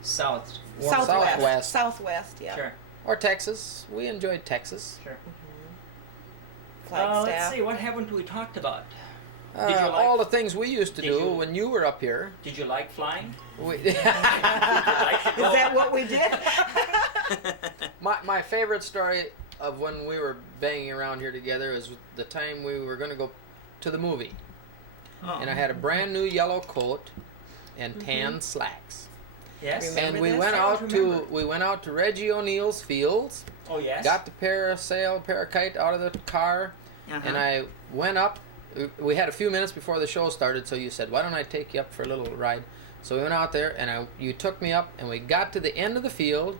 South. Southwest. Southwest, yeah. Sure. Or Texas. We enjoyed Texas. Sure. Flagstaff. Let's see. What haven't we talked about? Did you like- All the things we used to Did do you- when you were up here. Did you like flying? We Did you like to Is go? that what we did? my favorite story of when we were banging around here together is the time we were going to go to the movie. Oh. And I had a brand new yellow coat and tan slacks. Yes. Remember And we this? went I don't remember. we went out to Reggie O'Neill's fields, Oh yes. got the parasite out of the car, Uh-huh. and I went up. We had a few minutes before the show started, so you said, "Why don't I take you up for a little ride?" So we went out there, and you took me up, and we got to the end of the field,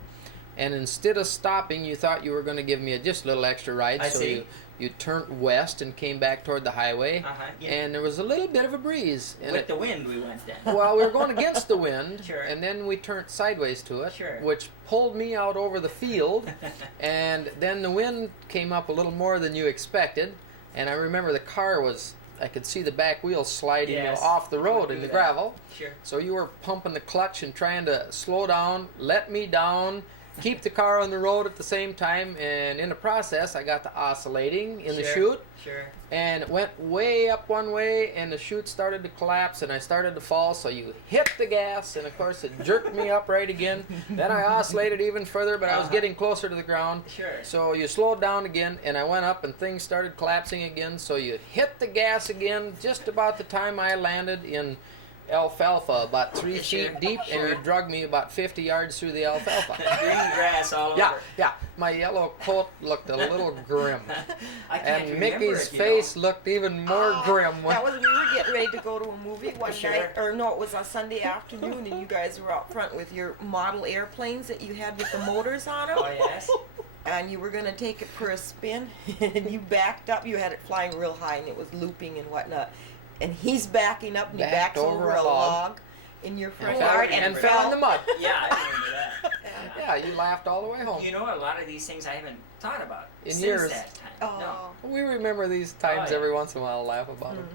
and instead of stopping, you thought you were going to give me just a little extra ride, I so see. you turned west and came back toward the highway, Uh-huh. Yeah. and there was a little bit of a breeze. And With the wind, we went then. well, we were going against the wind, Sure. and then we turned sideways to it, Sure. which pulled me out over the field, and then the wind came up a little more than you expected, and I remember the car was, I could see the back wheels sliding Yes. off the road We in do the that. gravel, Sure. so you were pumping the clutch and trying to slow down, let me down, keep the car on the road at the same time, and in the process I got to oscillating in the chute. Sure. And it went way up one way, and the chute started to collapse, and I started to fall, so you hit the gas, and of course it jerked me up right again. Then I oscillated even further, but I was getting closer to the ground. Sure. So you slowed down again, and I went up, and things started collapsing again, so you hit the gas again just about the time I landed in alfalfa, about 3 feet deep, and you drug me about 50 yards through the alfalfa. Green grass all Yeah, over. yeah. My yellow coat looked a little grim. I can't And remember Mickey's it, face looked even more grim. That was, we were getting ready to go to a movie one Sure. night, or no, it was a Sunday afternoon, and you guys were out front with your model airplanes that you had with the motors on them. Oh, yes. And you were going to take it for a spin, and you backed up. You had it flying real high, and it was looping and whatnot. And he's backing up, and he Backed backs over a log in your front yard and fell in the mud. Yeah, I remember that. Yeah, you laughed all the way home. You know, a lot of these things I haven't thought about In since years. that time. Oh. No. We remember these times Oh, yeah. every once in a while, laugh about them.